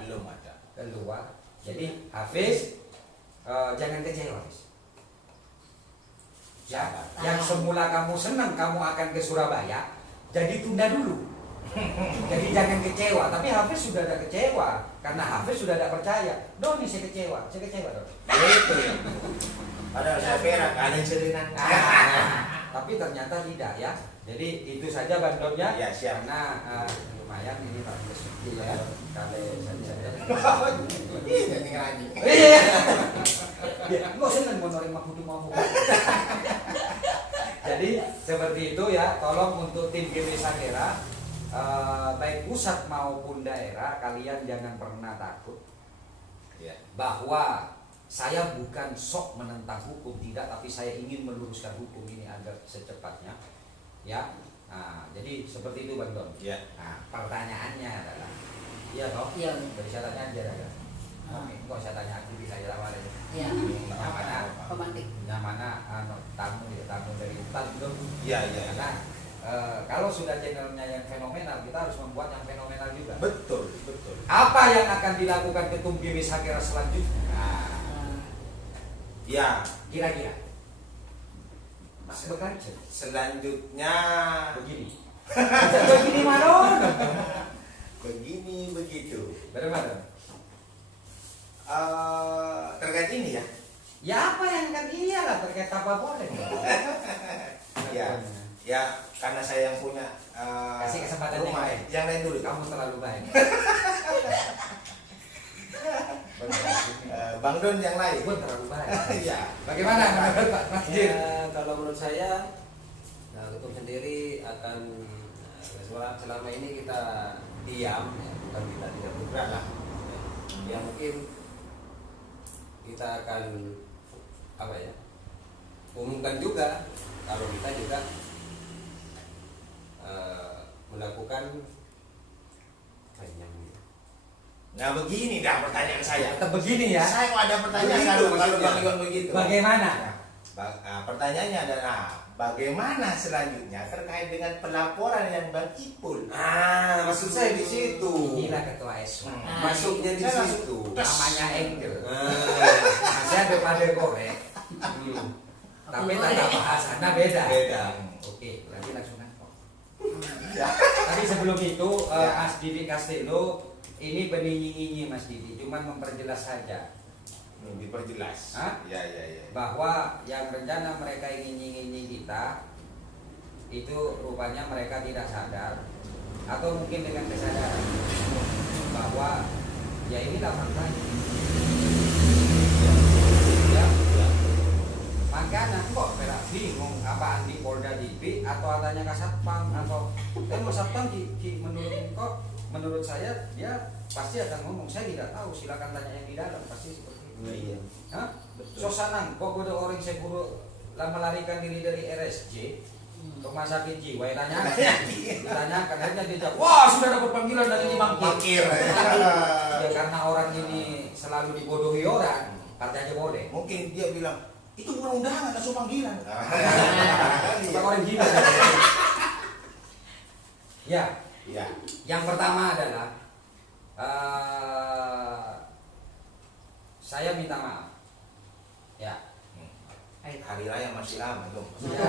keluar. Jadi Hafiz jangan kecewa, Hafiz. Ya, yang semula kamu senang kamu akan ke Surabaya, jadi tunda dulu. Jadi jangan kecewa. Tapi Hafiz sudah ada kecewa karena Hafiz sudah ada percaya. Doni saya kecewa Doni. Itu ya. Padahal saya perak ada cerita. Tapi ternyata tidak ya. Jadi itu saja Bang Don ya. Ya, siap. Karena lumayan ini Pak Basuki ya. Kali saja. Ini lagi. Iya. Ya, enggak seneng mau noreng kudu mau. Jadi seperti itu ya. Tolong untuk tim GW Sakera, baik pusat maupun daerah, kalian jangan pernah takut Ya. bahwa saya bukan sok menentang hukum, tidak, tapi saya ingin meluruskan hukum ini agar secepatnya ya. Nah, jadi seperti itu Bang Don. Ya. Nah, pertanyaannya adalah, iya toh? Iya. Dari saya tanya aja ada. Oke, kok saya tanya aktivis saya lama aja. Iya. Yang mana? Pemantik. Yang mana tamu dari hutan belum? Iya, iya. Karena kalau sudah channelnya yang fenomenal, kita harus membuat yang fenomenal juga. Betul, betul. Apa yang akan dilakukan Ketum GW Sakera selanjutnya? Nah, Ya, kira-kira Mas bekerja selanjutnya begini. Begini Maron. begini begitu. Bagaimana? Terkait ini ya. Ya apa yang kan iyalah terkait apa boleh. Ya, ya karena saya yang punya Kasih kesempatan rumah. Yang lain dulu. Kamu terlalu baik. Bang Don yang lain. Gue terlalu baik. Iya. Bagaimana menurut Pak Nasir? Ya, kalau menurut saya, nah, Ketum sendiri akan selama ini kita diam, ya, bukan kita tidak bergerak lah. Ya mungkin kita akan apa ya, umumkan juga kalau kita juga melakukan apa ya, Nah begini dah pertanyaan saya. Tetap begini ya. Saya mau ada pertanyaan Begitu kalau maksudnya. Bang Iwan begitu. Bagaimana? Pertanyaannya adalah bagaimana selanjutnya terkait dengan pelaporan yang Bang Ipul? maksud saya di situ. Inilah ketua SWA. Masuknya di Saya situ. Namanya Engel. Ah, Masih ada pada korek. Tapi tata bahasanya beda. Beda. Oke, berarti langsung nangkep. Ya. Tapi sebelum itu Ya. Mas Didi Castello ini beninyi-nyinyi Mas Didi, cuman memperjelas saja Diperjelas. Hah? Ya, ya, ya. bahwa yang rencana mereka ingin nyinyi kita itu rupanya mereka tidak sadar atau mungkin dengan kesadaran bahwa ya inilah faktanya. Ya, makanya kok berak bingung apa Andi Polda DP atau adanya Kasatpam atau Mas Satpam menurut saya dia pasti akan ngomong saya tidak tahu, silakan tanya yang di dalam, pasti seperti itu. Iya. Hah? Betul. Sosanan kok ada orang sepuluh melarikan diri dari RSJ rumah sakit jiwa, ditanyakan akhirnya dia jawab, wah sudah dapat panggilan dari Mangkir. ya karena orang ini selalu dibodohi orang, katanya boleh. Mungkin dia bilang itu undang-undangan langsung panggilan. Bukan orang gila. Ya, Ya. yang pertama adalah saya minta maaf. Ya, Hari raya masih lama dong. ya.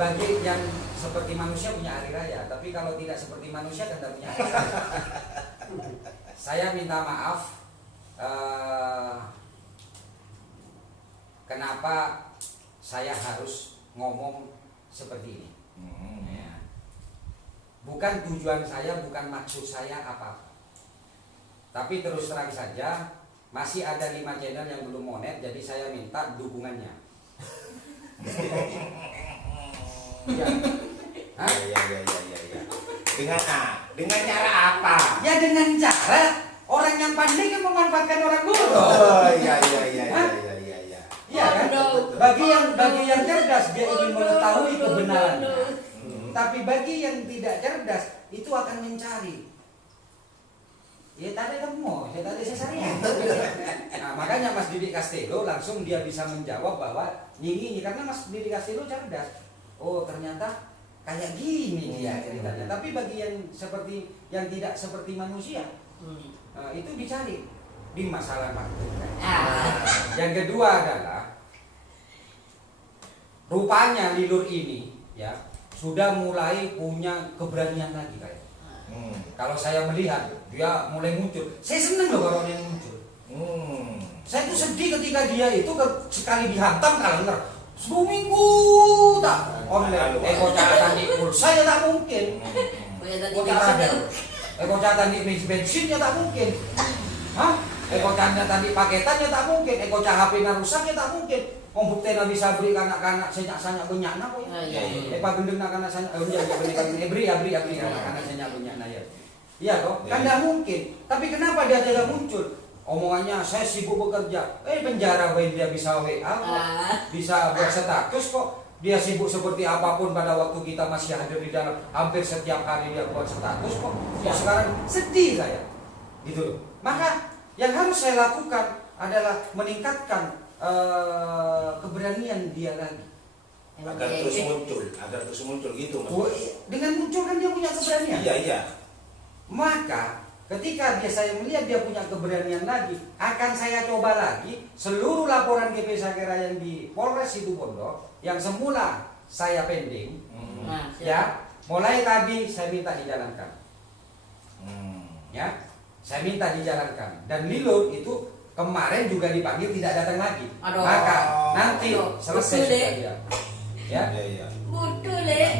Bagi yang seperti manusia punya hari raya, tapi kalau tidak seperti manusia kan tidak punya hari raya. Saya minta maaf. Kenapa saya harus ngomong seperti ini? Ya. Bukan tujuan saya, bukan maksud saya apa-apa. Tapi terus terang saja, masih ada 5 channel yang belum monet, jadi saya minta dukungannya. Ya. Hah? Ya. Dengan cara apa? Ya dengan cara orang yang pandai kan memanfaatkan orang bodoh. Oh, iya. Iya kan? Bodoh. Bagi yang cerdas dia ingin mengetahui kebenarannya. Tapi bagi yang tidak cerdas itu akan mencari. Ya tadi temu, saya tadi sesarian. Nah, makanya Mas Didi Castello langsung dia bisa menjawab bahwa ini karena Mas Didi Castello cerdas. Oh ternyata kayak gini dia ceritanya. Tapi bagi yang seperti yang tidak seperti manusia, itu dicari di masalah waktu. Yang kedua adalah rupanya Lilur ini ya sudah mulai punya keberanian lagi kayak. Kalau saya melihat dia mulai muncul, saya senang loh kalau dia muncul. Saya tuh sedih ketika dia itu sekali dihantam kalender 2 minggu tak online, kocak tadi pulsa ya tak mungkin. Kocak tadi bensin ya tak mungkin. Hah? Kocaknya tadi paketan ya tak mungkin. Kocak HP na rusak ya tak mungkin. Komputer bisa beri kanak-kanak senyak-senyak banyak nak kok ya. Pak gendeng nak kanak senyak, ya beri kanak-kanak senyak banyak nak ya. Iya toh, kan tidak mungkin. Tapi kenapa dia tidak muncul? Omongannya saya sibuk bekerja. Penjara dia bisa WA kok, bisa berstatus kok. Dia sibuk seperti apapun pada waktu kita masih hadir di dalam, hampir setiap hari dia buat status kok. Ya sekarang sedih saya, gitu loh. Maka yang harus saya lakukan adalah meningkatkan keberanian dia lagi. Agar terus muncul gitu. Dengan muncul kan dia punya keberanian. Iya. Maka ketika saya melihat dia punya keberanian lagi, akan saya coba lagi seluruh laporan GP Sakera yang di Polres Situbondo yang semula saya pending, ya mulai tadi saya minta dijalankan, ya saya minta dijalankan. Dan Lilo itu kemarin juga dipanggil tidak datang lagi. Aduh. Maka nanti selesai Betul, sudah dia, ya. Iya. Betul deh.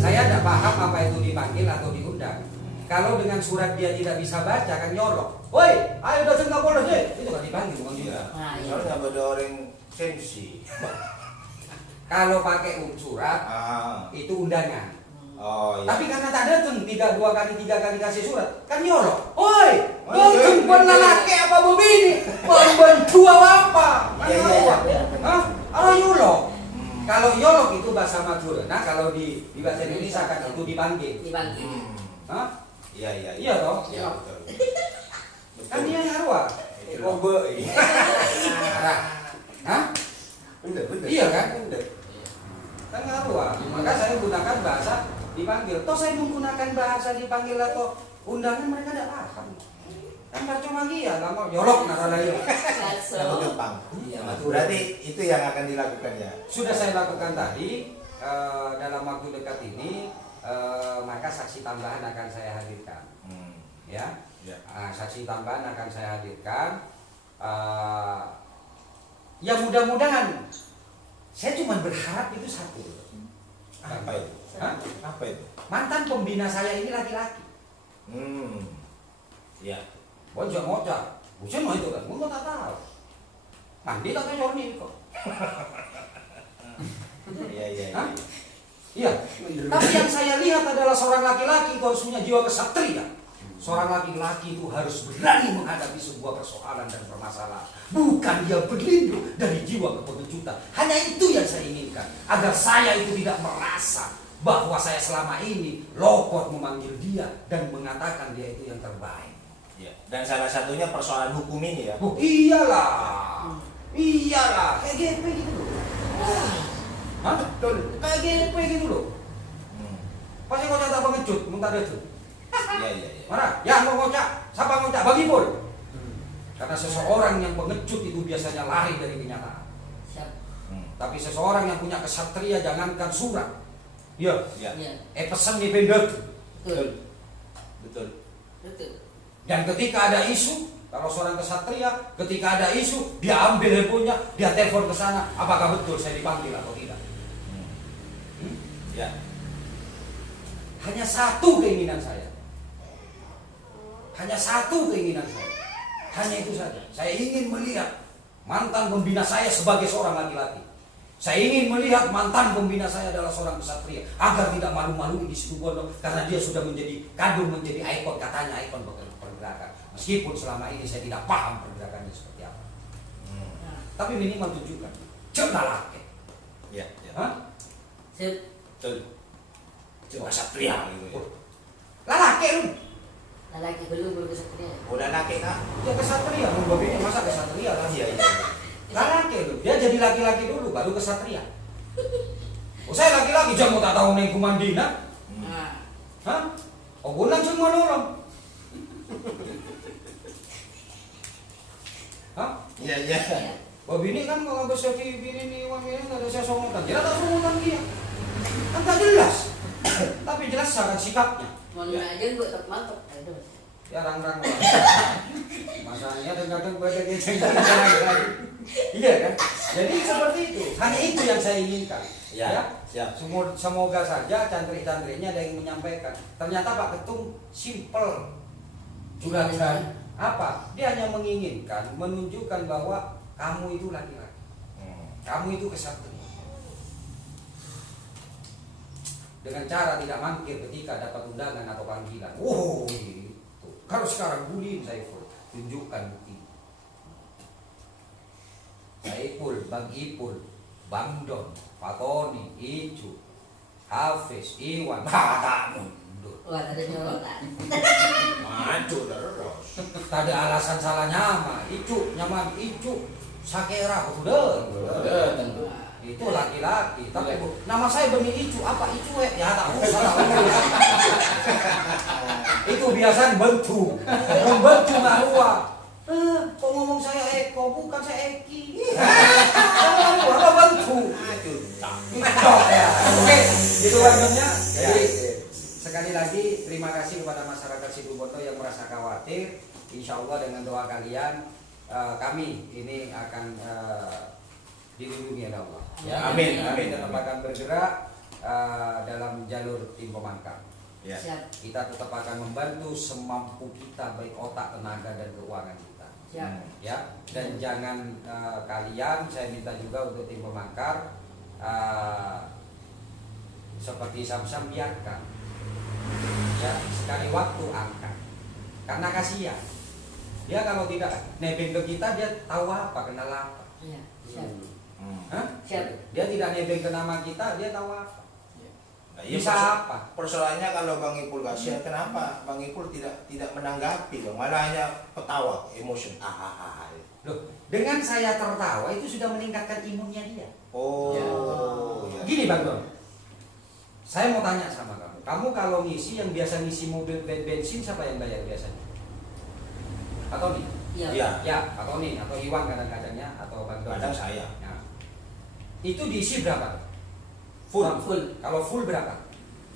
Saya tidak paham apa itu dipanggil atau diundang. Kalau dengan surat dia tidak bisa baca kan nyolok. Woi, ayo datang ke Polres deh. Itu kan dipanggil bukan juga. Soalnya ada orang sensi. Kalau pakai surat itu undangan. Oh iya. Tapi karena tak datang 2 kali kasih surat kan nyolok. Woi, datang pernah laki apa begini? Membantu apa? Iya. Hah? Kalau nyolok. Kalau nyolok itu bahasa Madura. Nah kalau di bahasa Indonesia kan itu dipanggil. Hah? Iya. Iya toh? Iya betul. Kan dia ngarwa. Kobe. Hah? Bener. Iya kan? Kan ngarwa. Maka saya gunakan bahasa dipanggil. Toh saya menggunakan bahasa dipanggil atau undangan mereka tidak paham. Kan percuma dia, nggak mau nyolok naralayo. Nama gampang. Iya, Berarti itu yang akan dilakukan ya. Sudah saya lakukan tadi dalam waktu dekat ini, maka saksi tambahan akan saya hadirkan. Ya. Saksi tambahan akan saya hadirkan. Ya mudah-mudahan. Saya cuma berharap itu satu. Apa itu? Hah? Apa itu? Mantan pembina saya ini laki-laki. Ya. Bocah ngocak. Bocah mau itu kan, gua tak tahu. Mandi tak kayak nih kok. Iya. Hah? Iya. Tapi yang saya lihat adalah seorang laki-laki itu harus punya jiwa kesatria. Seorang laki-laki itu harus berani menghadapi sebuah persoalan dan permasalahan. Bukan dia berlindung dari jiwa kepengejutan. Hanya itu yang saya inginkan. Agar saya itu tidak merasa bahwa saya selama ini lopot memanggil dia dan mengatakan dia itu yang terbaik. Ya. Dan salah satunya persoalan hukum ini ya. Oh, iyalah, kayak GP gitu loh. Hah? Kayak GP gitu loh. Pasti kocak tak pengecut, minta itu. Iya. Mana? Ya mau ngocak, siapa ngocak? Bagi pun. Karena seseorang yang pengecut itu biasanya lari dari kenyataan. Tapi seseorang yang punya kesatria jangankan surat. Iya. Pesan di pendek. Betul. Dan ketika ada isu, kalau seorang kesatria, ketika ada isu, dia ambil handphonenya, dia telepon ke sana, apakah betul saya dipanggil atau tidak? Ya. Hanya satu keinginan saya. Hanya itu saja. Saya ingin melihat mantan pembina saya sebagai seorang laki-laki. Saya ingin melihat mantan pembina saya adalah seorang kesatria agar tidak malu-malu di Situbondo karena dia sudah menjadi kadung, menjadi ikon, katanya ikon pergerakan. Meskipun selama ini saya tidak paham pergerakannya seperti apa. Tapi minimal tunjukkan jangan laki. Ya. Hah? Betul. Coba satria gitu ya. Laki lu. Laki belum kesatria. Udah laki kak? Ya kesatria, membobenya masa kesatria lah. Iya. Laki lu. Dia jadi laki-laki dulu baru kesatria. Oh saya laki-laki jangan mau tak tahu neng kumandina. Hah? Oh bulan semua nolong. Hah? Iya. Oh bini kan kalau nggak bisa bini nih uang ini nggak ada saya somongan. Dia tak somongan dia. Kan tak jelas. Tapi jelas sangat sikapnya. Mau aja gue tetap mantap. Ya rang-rang. Masanya kadang-kadang pada ngeceng. Iya kan? Jadi seperti itu. Hanya itu yang saya inginkan. Ya, siap. Semoga saja cantrik-cantriknya ada yang menyampaikan. Ternyata Pak Ketum simple. Juragan apa? Dia hanya menginginkan menunjukkan bahwa kamu itu laki-laki. Kamu itu kesatria. Dengan cara tidak mangkir ketika dapat undangan atau panggilan. Oh, itu. Kalau sekarang bullying Saiful, tunjukkan bukti. Saiful, Bang Ipul, Bang Don, Pak Tony, Icu, Hafiz, Iwan, tak mundur. Wah, ada nyorotan. Maju terus. Tak ada alasan salah nyama. Icu, nyaman Icu, Sakera, betul. Tentu. Itu laki-laki. Tapi nama saya Beni Icu, apa Icu ya tak usah. Itu biasa bentu, membentu marua. Kok ngomong saya Eko, bukan saya Eki. Apa bentu? Ya. Oke, itu warnanya. Jadi sekali lagi terima kasih kepada masyarakat Situbondo yang merasa khawatir. Insya Allah dengan doa kalian kami ini akan dilindungi oleh Allah. Ya, amin, amin. Tetap akan bergerak dalam jalur tim pemangkam. Ya. Siap. Kita tetap akan membantu semampu kita baik otak, tenaga dan keuangan kita. Siap. Ya, dan jangan kalian, saya minta juga untuk tim pemangkar seperti Samsam biarkan. Ya, sekali waktu angkat. Karena kasihan. Dia kalau tidak nebeng ke kita dia tahu apa, kenal apa. Iya, siap. Hah? Siap. Dia tidak nebeng ke nama kita, dia tahu apa. Nah, iya, Bisa apa? Persoalannya kalau Bang Ipul kasihan, kenapa Bang Ipul tidak menanggapi, Bang? Malah hanya ketawa, emotion. Loh, dengan saya tertawa itu sudah meningkatkan imunnya dia. Oh. Ya. Ya. Gini Bang Don, saya mau tanya sama kamu. Kamu kalau ngisi yang biasa ngisi mobil bensin siapa yang bayar biasanya? Pak Tony? Iya. Iya. Ya, Pak Tony atau Iwan kadang-kadangnya atau Bang Don? Kadang saya. Nah, itu diisi berapa? Full. Kalau full berapa?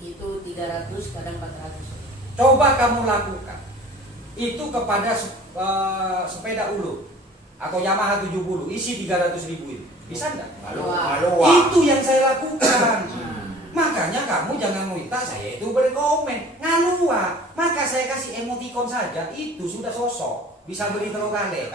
Itu 300 kadang 400. Coba kamu lakukan itu kepada sepeda Ulu atau Yamaha 70 isi 300.000 ini. Bisa enggak? Malu. Itu yang saya lakukan. Makanya kamu jangan minta saya itu berkomen ngalua. Maka saya kasih emoticon saja itu sudah sosok bisa beli telur kale.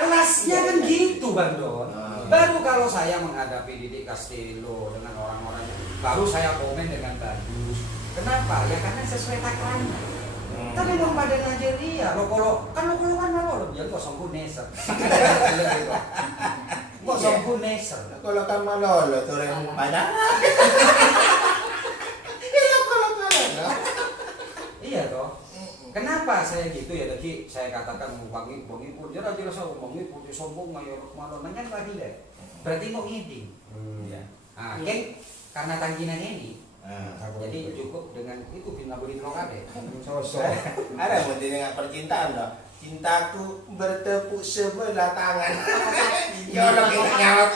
Kelasnya kan gitu Bang Don. Baru kalau saya menghadapi Didik Castello dengan orang-orang baru saya komen dengan bagus. Kenapa? Ya karena sesuai takarannya. Tapi mau pada Nigeria lo kalau kan malu dia kok songku neser. Kok songku neser. Kalau kan malolo tuh yang mana? Iya toh. Kenapa saya gitu ya tadi saya katakan Bang Ipul jelas Bang Ipul sombong ngayo malu nanya lagi deh. Berarti mau ngiding. Ya. Ah, geng karena tangkinan ini. Jadi cukup dengan itu bina beli telokade. Sosok. Ada mau dengan percintaan loh. Cintaku bertepuk sebelah tangan. Ya Allah kita nyawat.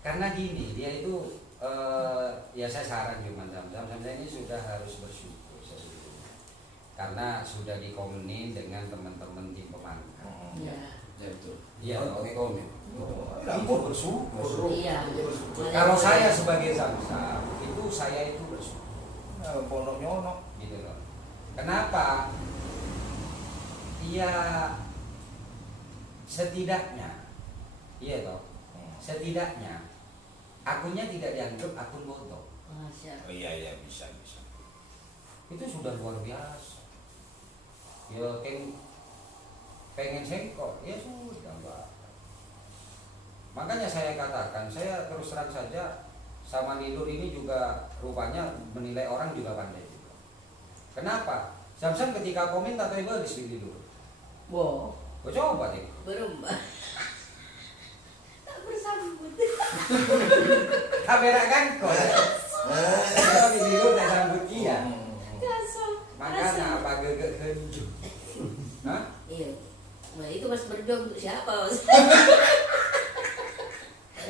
Karena gini dia itu ya saya saran cuma Sam ini sudah harus bersyukur sesungguhnya. Karena sudah dikomenin dengan teman-teman tim pemangkam. Iya. Ya betul. Iya, Oke komen. itu bersyukur. Iya. Kalau saya sebagai Samsam itu saya itu bersyukur. Pondok nyonok. Gitu loh. Kenapa? Ya setidaknya, iya toh, setidaknya akunnya tidak dianggap akun bodoh. Oh, siap. Oh iya bisa. Itu sudah luar biasa. Ya pengen sengkok, ya sudah Mbak. Makanya saya katakan, saya terus terang saja sama Nidur ini juga rupanya menilai orang juga pandai juga. Kenapa? Samsam ketika komen tak tahu bagus di Nidur. Wow. Gue coba deh. Berubah. Tak bersambut. Kamera kan kok. Kalau di Nidur tak sambut dia. Kasar. Makanya apa gegek kenju. Hah? Iya. Nah, itu Mas berjuang untuk siapa, Mas?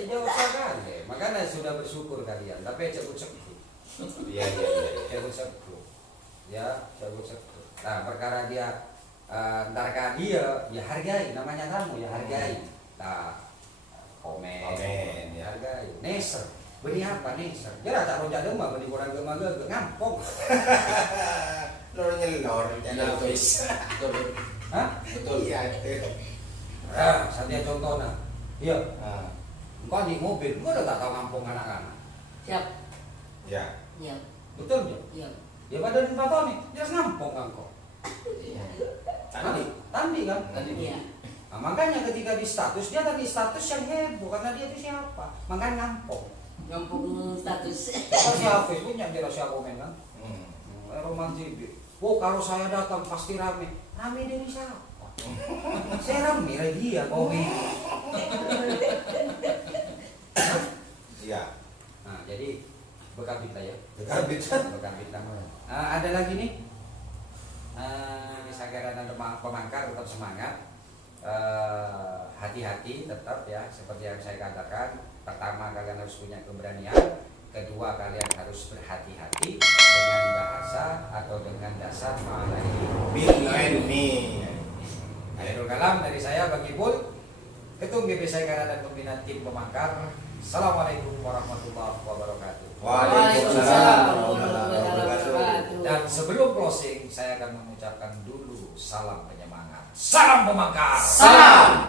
Jauh sekali. Makanya sudah bersyukur kalian. Tapi cepet-cepet. Iya. Cabut sekrup. Ya, cabut sekrup. Nah, perkara dia ntar dia, ya hargai, namanya tamu ya hargai. Nah, komen, Ya. hargai. Neser, beli apa neser? Dia tak loncat demam, beli kurang gemah ngampong. Lor nyelor, channel Betul. face. Betul. Hah? Betul. Iya. Nah, satu contohnya. Iya, Ah, engkau di mobil, engkau udah tak tahu ngampung anak-anak. Siap. ya. Iya. Betul ya? Iya. Ya badan 4 tahun nih, dia harus ngampung kan kok. Iya. Tandi kan? Tadi Iya. Nah, makanya ketika di status, dia tadi status yang heboh karena dia itu siapa? Makanya ngampung. Ngampung status. Kalau si Hafiz punya dia si komen kan? Hmm. Roman Jibi. Oh kalau saya datang pasti rame. Rame dari siapa? Saya rame dari dia komen. Iya. Nah jadi bekabit lah ya. Bekabit. Bekabit lah. Ada lagi nih. Bisa kira dan pemangkar tetap semangat. Hati-hati tetap ya seperti yang saya katakan. Pertama kalian harus punya keberanian. Kedua kalian harus berhati-hati dengan bahasa atau dengan dasar mana ini. Bilani. Akhirul kalam dari saya Bang Ipul, Ketum GP Saikara dan Pembina Tim Pemangkar. Assalamualaikum warahmatullahi wabarakatuh. Waalaikumsalam warahmatullahi wabarakatuh. Dan sebelum closing saya akan mengucapkan dulu salam penyemangat. Salam pemangkar. Salam.